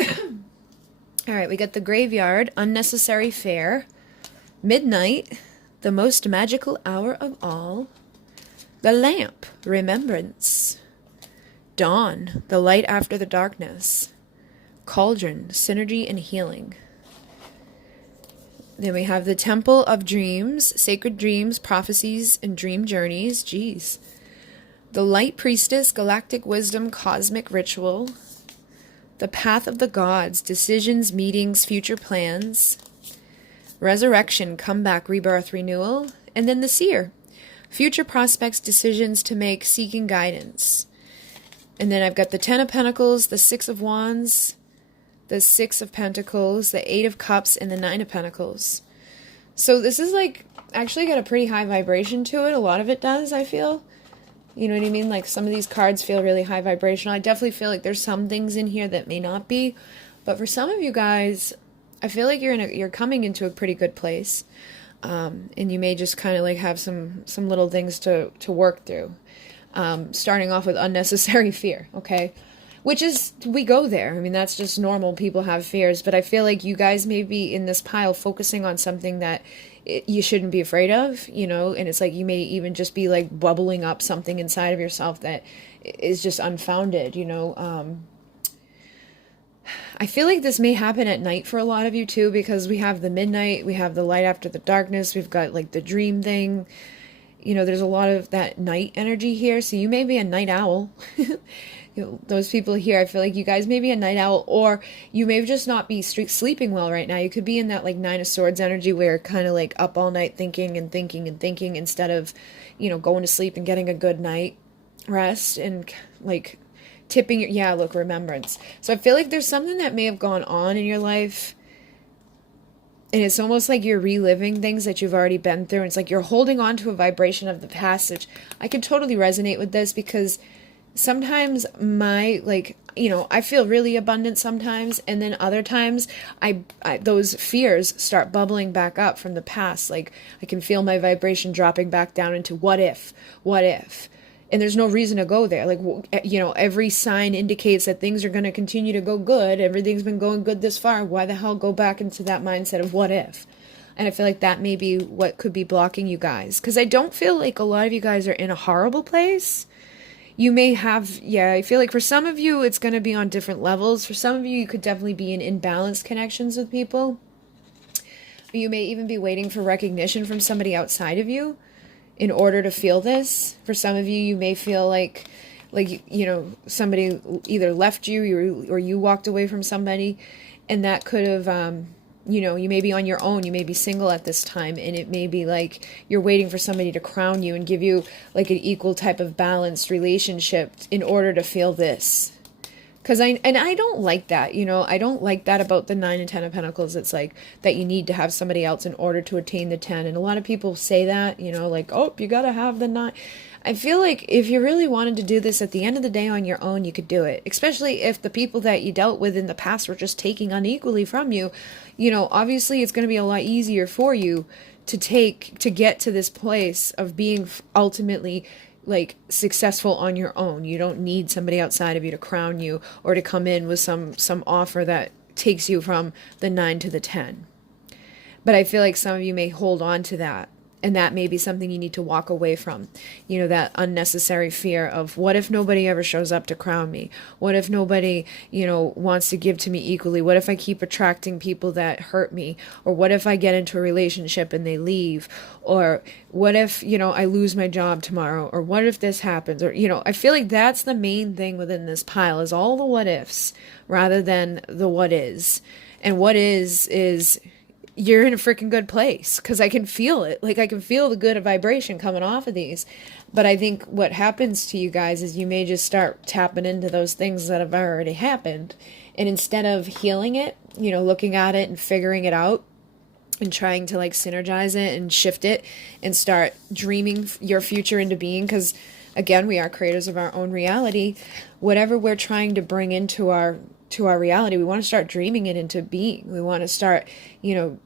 All right, we got the graveyard, unnecessary fear, midnight, the most magical hour of all, the lamp, remembrance, dawn, the light after the darkness, cauldron, synergy and healing. Then we have the temple of dreams, sacred dreams, prophecies, and dream journeys. Jeez. The light priestess, galactic wisdom, cosmic ritual. The path of the gods, decisions, meetings, future plans. Resurrection, comeback, rebirth, renewal. And then the seer, future prospects, decisions to make, seeking guidance. And then I've got the 10 of Pentacles, the 6 of Wands, the 6 of Pentacles, the 8 of Cups, and the 9 of Pentacles. So this is like actually got a pretty high vibration to it. A lot of it does, I feel. You know what I mean? Like some of these cards feel really high vibrational. I definitely feel like there's some things in here that may not be. But for some of you guys, I feel like you're coming into a pretty good place. And you may just kind of like have some little things to work through. Starting off with unnecessary fear, okay? Which is, we go there. I mean, that's just normal. People have fears. But I feel like you guys may be in this pile focusing on something that you shouldn't be afraid of, you know? And it's like you may even just be like bubbling up something inside of yourself that is just unfounded, you know? I feel like this may happen at night for a lot of you too, because we have the midnight, we have the light after the darkness, we've got like the dream thing. You know, there's a lot of that night energy here. So you may be a night owl. You know, those people here, I feel like you guys may be a night owl, or you may just not be sleeping well right now. You could be in that like 9 of Swords energy where you're kind of like up all night thinking and thinking and thinking instead of, you know, going to sleep and getting a good night rest and like tipping your, yeah, look, remembrance. So I feel like there's something that may have gone on in your life. And it's almost like you're reliving things that you've already been through. And it's like you're holding on to a vibration of the past. Which I could totally resonate with this because sometimes I feel really abundant sometimes. And then other times I those fears start bubbling back up from the past. Like I can feel my vibration dropping back down into what if. and there's no reason to go there. Like, you know, every sign indicates that things are going to continue to go good. Everything's been going good this far. Why the hell go back into that mindset of what if? And I feel like that may be what could be blocking you guys. Because I don't feel like a lot of you guys are in a horrible place. You may have, yeah, I feel like for some of you, it's going to be on different levels. For some of you, you could definitely be in imbalanced connections with people. You may even be waiting for recognition from somebody outside of you in order to feel this. For some of you, you may feel like, you know, somebody either left you or you walked away from somebody, and that could have, you know, you may be on your own, you may be single at this time, and it may be like you're waiting for somebody to crown you and give you like an equal type of balanced relationship in order to feel this. Because I don't like that, you know, I don't like that about the 9 and 10 of Pentacles. It's like that you need to have somebody else in order to attain the 10. And a lot of people say that, you know, like, oh, you got to have the 9. I feel like if you really wanted to do this at the end of the day on your own, you could do it. Especially if the people that you dealt with in the past were just taking unequally from you. You know, obviously it's going to be a lot easier for you to get to this place of being ultimately like successful on your own. You don't need somebody outside of you to crown you or to come in with some offer that takes you from the 9 to the 10. But I feel like some of you may hold on to that. And that may be something you need to walk away from. You know, that unnecessary fear of what if nobody ever shows up to crown me? What if nobody, you know, wants to give to me equally? What if I keep attracting people that hurt me? Or what if I get into a relationship and they leave? Or what if, you know, I lose my job tomorrow? Or what if this happens? Or, you know, I feel like that's the main thing within this pile is all the what ifs rather than the what is. And what is you're in a freaking good place, because I can feel it. Like, I can feel the good vibration coming off of these. But I think what happens to you guys is you may just start tapping into those things that have already happened. And instead of healing it, you know, looking at it and figuring it out and trying to like synergize it and shift it and start dreaming your future into being, because again, we are creators of our own reality. Whatever we're trying to bring into our reality, we want to start dreaming it into being. We want to start, you know,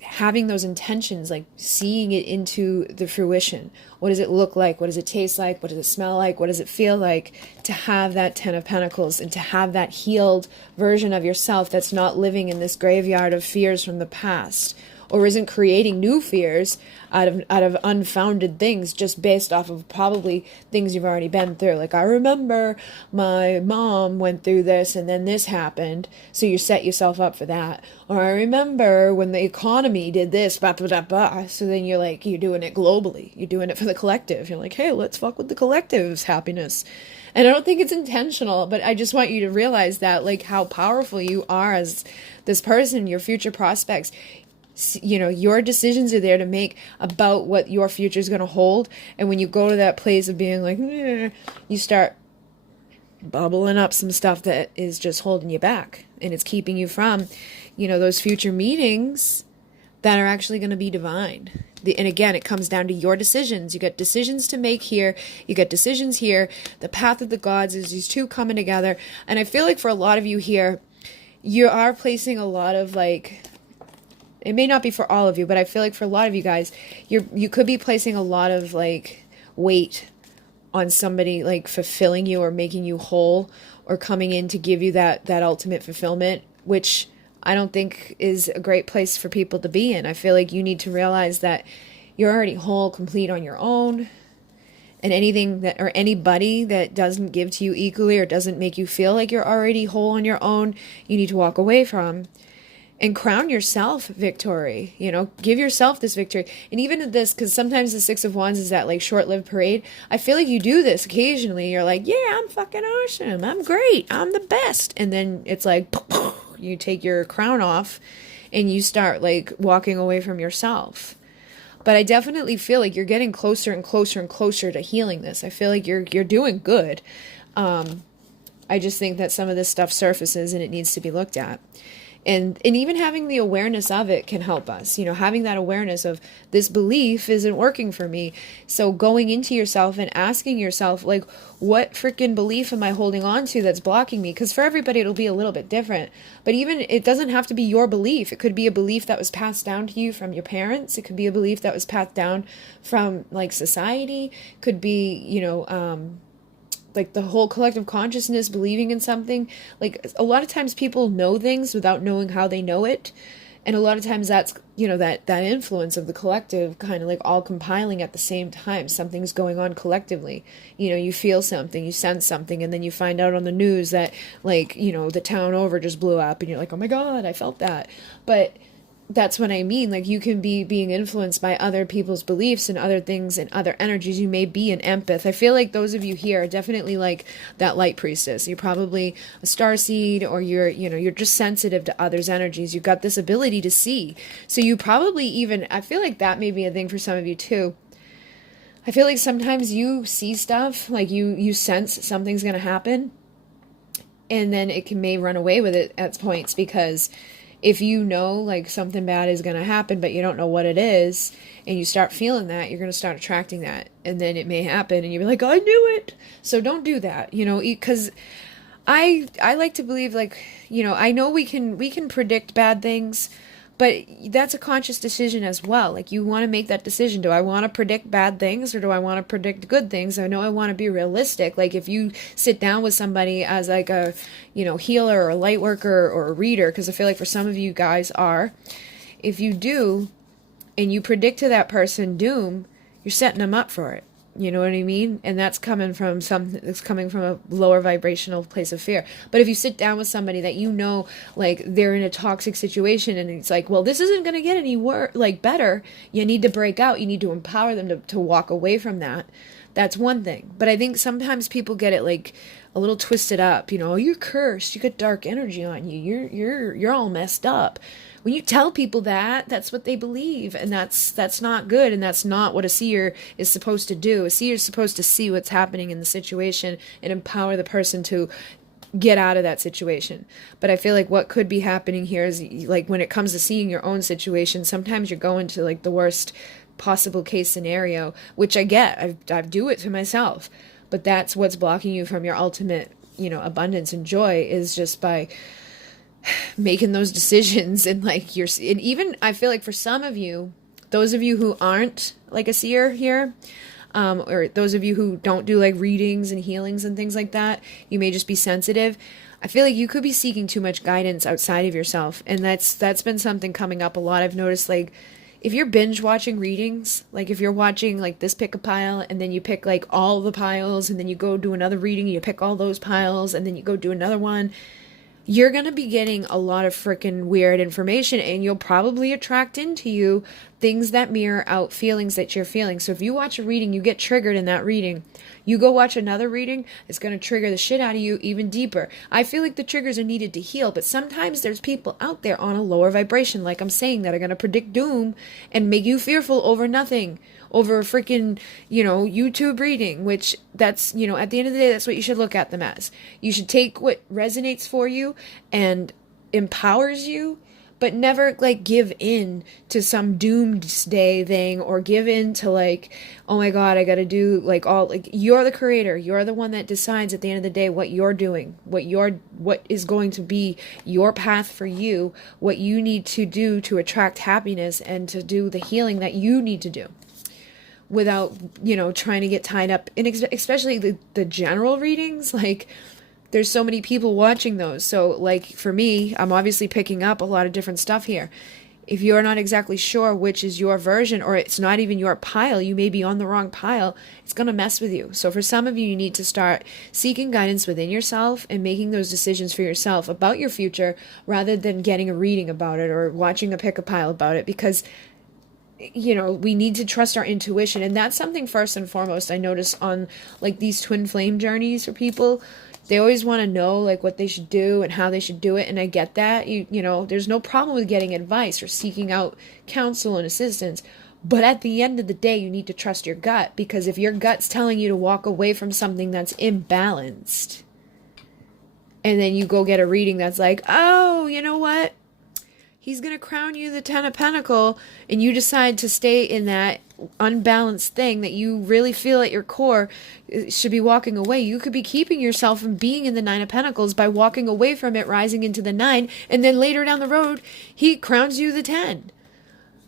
having those intentions, like seeing it into the fruition. What does it look like? What does it taste like? What does it smell like? What does it feel like to have that 10 of Pentacles and to have that healed version of yourself that's not living in this graveyard of fears from the past, or isn't creating new fears out of unfounded things just based off of probably things you've already been through. Like, I remember my mom went through this and then this happened, so you set yourself up for that. Or I remember when the economy did this, blah, blah, blah, blah. So then you're like, you're doing it globally. You're doing it for the collective. You're like, hey, let's fuck with the collective's happiness. And I don't think it's intentional, but I just want you to realize that, like, how powerful you are as this person, your future prospects. You know, your decisions are there to make about what your future is going to hold. And when you go to that place of being like, you start bubbling up some stuff that is just holding you back. And it's keeping you from, you know, those future meetings that are actually going to be divine. And again, it comes down to your decisions. You got decisions to make here. You got decisions here. The path of the gods is these two coming together. And I feel like for a lot of you here, you are placing a lot of like, it may not be for all of you, but I feel like for a lot of you guys, you could be placing a lot of like weight on somebody like fulfilling you or making you whole or coming in to give you that ultimate fulfillment, which I don't think is a great place for people to be in. I feel like you need to realize that you're already whole, complete on your own, and anything that or anybody that doesn't give to you equally or doesn't make you feel like you're already whole on your own, you need to walk away from. And crown yourself victory, you know, give yourself this victory. And even this, because sometimes the 6 of Wands is that like short-lived parade. I feel like you do this occasionally. You're like, yeah, I'm fucking awesome. I'm great. I'm the best. And then it's like, you take your crown off and you start like walking away from yourself. But I definitely feel like you're getting closer and closer and closer to healing this. I feel like you're doing good. I just think that some of this stuff surfaces and it needs to be looked at. And even having the awareness of it can help us, having that awareness of this belief isn't working for me. So going into yourself and asking yourself, like, what freaking belief am I holding on to that's blocking me? Because for everybody, it'll be a little bit different. But even it doesn't have to be your belief. It could be a belief that was passed down to you from your parents. It could be a belief that was passed down from like society. Could be, like the whole collective consciousness believing in something. Like a lot of times people know things without knowing how they know it. And a lot of times that's, that influence of the collective kind of like all compiling at the same time. Something's going on collectively. You feel something, you sense something, and then you find out on the news that like, the town over just blew up and you're like, oh my God, I felt that. But that's what I mean. Like you can be being influenced by other people's beliefs and other things and other energies. You may be an empath. I feel like those of you here are definitely like that light priestess. You're probably a starseed, or you're just sensitive to others' energies. You've got this ability to see. So you probably even, I feel like that may be a thing for some of you too. I feel like sometimes you see stuff, like you sense something's going to happen, and then it may run away with it at points, because if you know like something bad is going to happen, but you don't know what it is, and you start feeling that, you're going to start attracting that, and then it may happen and you'll be like, I knew it. So don't do that, because I like to believe, like, I know we can predict bad things, but that's a conscious decision as well. Like you want to make that decision. Do I want to predict bad things, or do I want to predict good things? I know I want to be realistic. Like if you sit down with somebody as like a, healer or a light worker or a reader, because I feel like for some of you guys are, if you do and you predict to that person doom, you're setting them up for it. You know what I mean? And that's coming from it's coming from a lower vibrational place of fear. But if you sit down with somebody that like they're in a toxic situation, and it's like, well, this isn't going to get any better. You need to break out. You need to empower them to walk away from that. That's one thing. But I think sometimes people get it like a little twisted up. You're cursed. You got dark energy on you. You're all messed up. When you tell people that, that's what they believe, and that's not good, and that's not what a seer is supposed to do. A seer is supposed to see what's happening in the situation and empower the person to get out of that situation. But I feel like what could be happening here is, like, when it comes to seeing your own situation, sometimes you're going to like the worst possible case scenario, which I get. I do it to myself, but that's what's blocking you from your ultimate, abundance and joy, is just by making those decisions. And like and even I feel like for some of you, those of you who aren't like a seer here, or those of you who don't do like readings and healings and things like that, you may just be sensitive. I feel like you could be seeking too much guidance outside of yourself, and that's been something coming up a lot. I've noticed, like, if you're binge watching readings, like if you're watching like this, pick a pile, and then you pick like all the piles, and then you go do another reading, you pick all those piles, and then you go do another one, you're going to be getting a lot of freaking weird information, and you'll probably attract into you things that mirror out feelings that you're feeling. So if you watch a reading, you get triggered in that reading. You go watch another reading, it's going to trigger the shit out of you even deeper. I feel like the triggers are needed to heal, but sometimes there's people out there on a lower vibration, like I'm saying, that are going to predict doom and make you fearful over nothing. Over a freaking, YouTube reading, which that's, at the end of the day, that's what you should look at them as. You should take what resonates for you and empowers you, but never like give in to some doomsday thing, or give in to like, oh my God, I got to do like all, like, you're the creator. You're the one that decides at the end of the day what you're doing, what is going to be your path for you, what you need to do to attract happiness and to do the healing that you need to do, without, trying to get tied up in, especially the general readings. Like, there's so many people watching those. So like for me, I'm obviously picking up a lot of different stuff here. If you're not exactly sure which is your version, or it's not even your pile, you may be on the wrong pile, it's going to mess with you. So for some of you, you need to start seeking guidance within yourself and making those decisions for yourself about your future, rather than getting a reading about it or watching a pick a pile about it, because we need to trust our intuition. And that's something first and foremost I notice on like these twin flame journeys for people. They always want to know like what they should do and how they should do it. And I get that. There's no problem with getting advice or seeking out counsel and assistance. But at the end of the day, you need to trust your gut, because if your gut's telling you to walk away from something that's imbalanced, and then you go get a reading that's like, oh, you know what? he's going to crown you the Ten of Pentacles, and you decide to stay in that unbalanced thing that you really feel at your core should be walking away. You could be keeping yourself from being in the Nine of Pentacles by walking away from it, rising into the 9, and then later down the road, he crowns you the 10.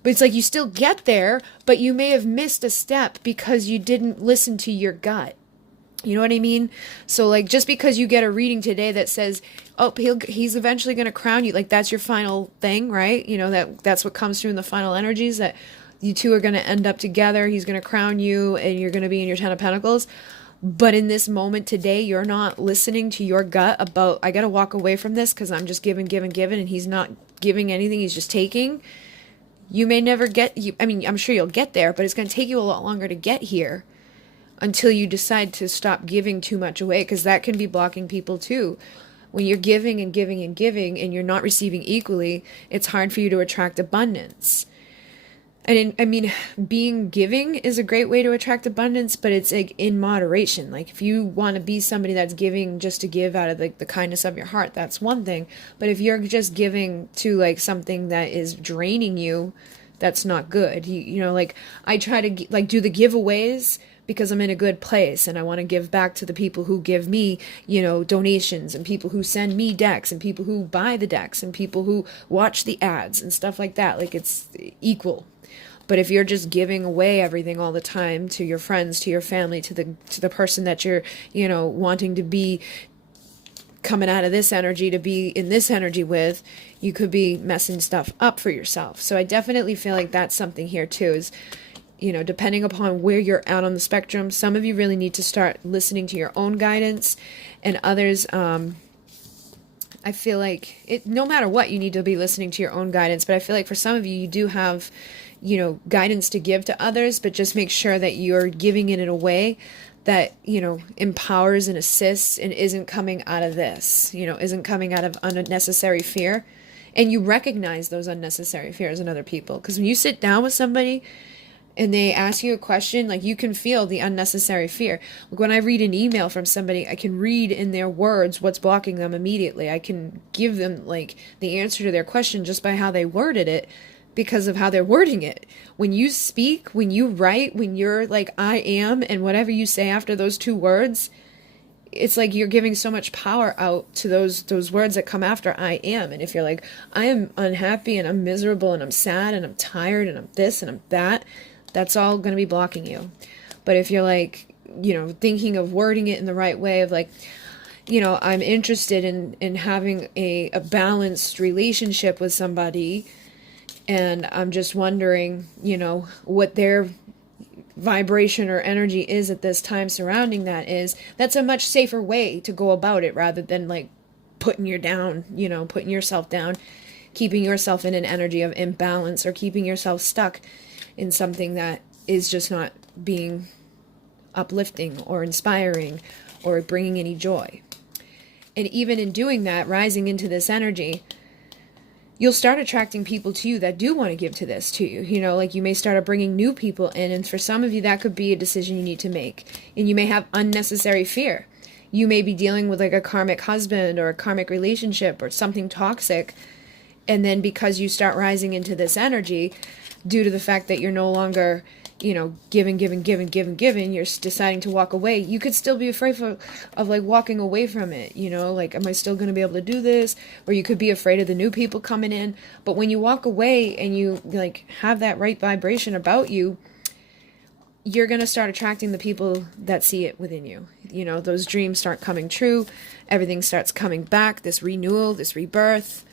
But it's like you still get there, but you may have missed a step because you didn't listen to your gut. You know what I mean? So like, just because you get a reading today that says, oh, he's eventually going to crown you, like that's your final thing, right? You know, that's what comes through in the final energies, that you two are going to end up together. He's going to crown you and you're going to be in your Ten of Pentacles. But in this moment today, you're not listening to your gut about, I got to walk away from this because I'm just giving, and he's not giving anything. He's just taking. You may never get, I mean, I'm sure you'll get there, but it's going to take you a lot longer to get here until you decide to stop giving too much away, because that can be blocking people too. When you're giving and giving and giving and you're not receiving equally, it's hard for you to attract abundance. And being giving is a great way to attract abundance, but it's like in moderation. Like if you want to be somebody that's giving just to give out of like the kindness of your heart, that's one thing. But if you're just giving to like something that is draining you, that's not good. You know, like I try to like do the giveaways because I'm in a good place and I want to give back to the people who give me, you know, donations, and people who send me decks, and people who buy the decks, and people who watch the ads and stuff like that. Like it's equal. But if you're just giving away everything all the time to your friends, to your family, to the person that you're, you know, wanting to be coming out of this energy to be in this energy with, you could be messing stuff up for yourself. So I definitely feel like that's something here too, is, you know, depending upon where you're at on the spectrum, some of you really need to start listening to your own guidance, and others, I feel like no matter what, you need to be listening to your own guidance. But I feel like for some of you, you do have, you know, guidance to give to others, but just make sure that you're giving it in a way that, you know, empowers and assists and isn't coming out of this, you know, isn't coming out of unnecessary fear. And you recognize those unnecessary fears in other people. Because when you sit down with somebody and they ask you a question, like you can feel the unnecessary fear. Like when I read an email from somebody, I can read in their words what's blocking them immediately. I can give them like the answer to their question just by how they worded it, because of how they're wording it. When you speak, when you write, when you're like, I am, and whatever you say after those two words, it's like you're giving so much power out to those words that come after I am. And if you're like, I am unhappy and I'm miserable and I'm sad and I'm tired and I'm this and I'm that, that's all going to be blocking you. But if you're like, you know, thinking of wording it in the right way of like, you know, I'm interested in having a balanced relationship with somebody, and I'm just wondering, you know, what their vibration or energy is at this time surrounding that is, that's a much safer way to go about it, rather than like putting yourself down, keeping yourself in an energy of imbalance, or keeping yourself stuck in something that is just not being uplifting or inspiring or bringing any joy. And even in doing that, rising into this energy, you'll start attracting people to you that do want to give to this to you. You know, like you may start bringing new people in, and for some of you, that could be a decision you need to make. And you may have unnecessary fear. You may be dealing with like a karmic husband or a karmic relationship or something toxic. And then because you start rising into this energy, due to the fact that you're no longer, you know, giving, you're deciding to walk away. You could still be afraid of like walking away from it, you know, like, am I still going to be able to do this? Or you could be afraid of the new people coming in. But when you walk away and you like have that right vibration about you, you're going to start attracting the people that see it within you. You know, those dreams start coming true. Everything starts coming back, this renewal, this rebirth,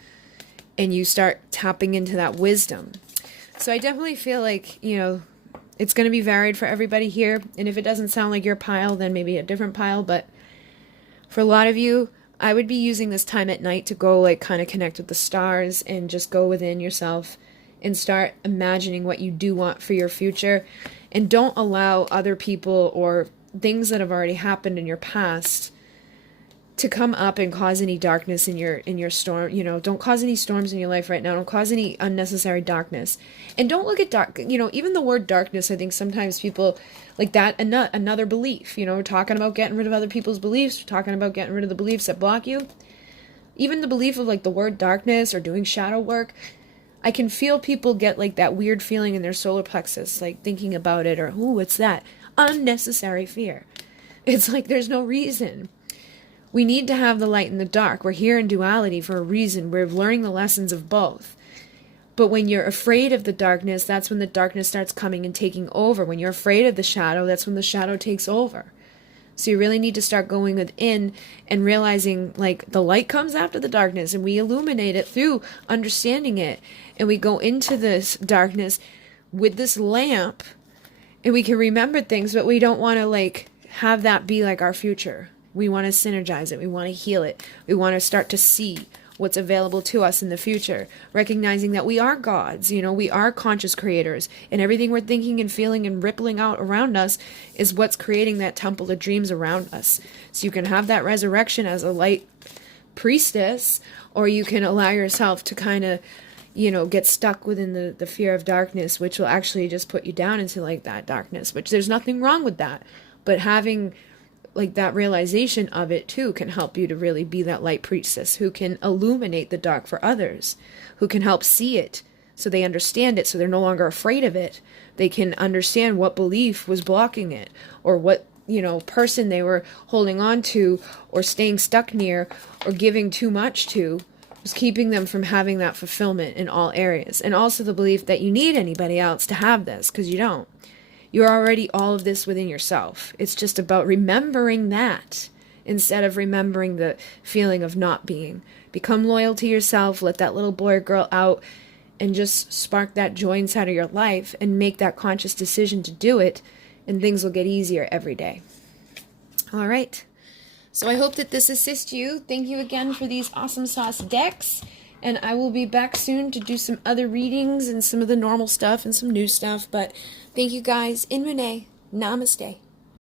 and you start tapping into that wisdom. So I definitely feel like, you know, it's going to be varied for everybody here. And if it doesn't sound like your pile, then maybe a different pile. But for a lot of you, I would be using this time at night to go like kind of connect with the stars and just go within yourself and start imagining what you do want for your future. And don't allow other people or things that have already happened in your past to come up and cause any darkness in your storm. You know, don't cause any storms in your life right now. Don't cause any unnecessary darkness. And don't look at dark, you know, even the word darkness, I think sometimes people like that, another belief, you know, we're talking about getting rid of other people's beliefs. We're talking about getting rid of the beliefs that block you. Even the belief of like the word darkness or doing shadow work, I can feel people get like that weird feeling in their solar plexus, like thinking about it, or, ooh, what's that? Unnecessary fear. It's like there's no reason. We need to have the light and the dark. We're here in duality for a reason. We're learning the lessons of both. But when you're afraid of the darkness, that's when the darkness starts coming and taking over. When you're afraid of the shadow, that's when the shadow takes over. So you really need to start going within and realizing, like, the light comes after the darkness, and we illuminate it through understanding it. And we go into this darkness with this lamp, and we can remember things, but we don't want to, like, have that be like our future. We want to synergize it. We want to heal it. We want to start to see what's available to us in the future, recognizing that we are gods, you know, we are conscious creators, and everything we're thinking and feeling and rippling out around us is what's creating that temple of dreams around us. So you can have that resurrection as a light priestess, or you can allow yourself to kind of, you know, get stuck within the fear of darkness, which will actually just put you down into like that darkness, which there's nothing wrong with that. But having like that realization of it too can help you to really be that light priestess who can illuminate the dark for others, who can help see it so they understand it, so they're no longer afraid of it. They can understand what belief was blocking it, or what, you know, person they were holding on to or staying stuck near or giving too much to was keeping them from having that fulfillment in all areas. And also the belief that you need anybody else to have this, because you don't. You're already all of this within yourself. It's just about remembering that instead of remembering the feeling of not being. Become loyal to yourself, let that little boy or girl out, and just spark that joy inside of your life and make that conscious decision to do it, and things will get easier every day. All right. So I hope that this assists you. Thank you again for these awesome sauce decks. And I will be back soon to do some other readings and some of the normal stuff and some new stuff. But thank you guys. In MUNAY. Namaste.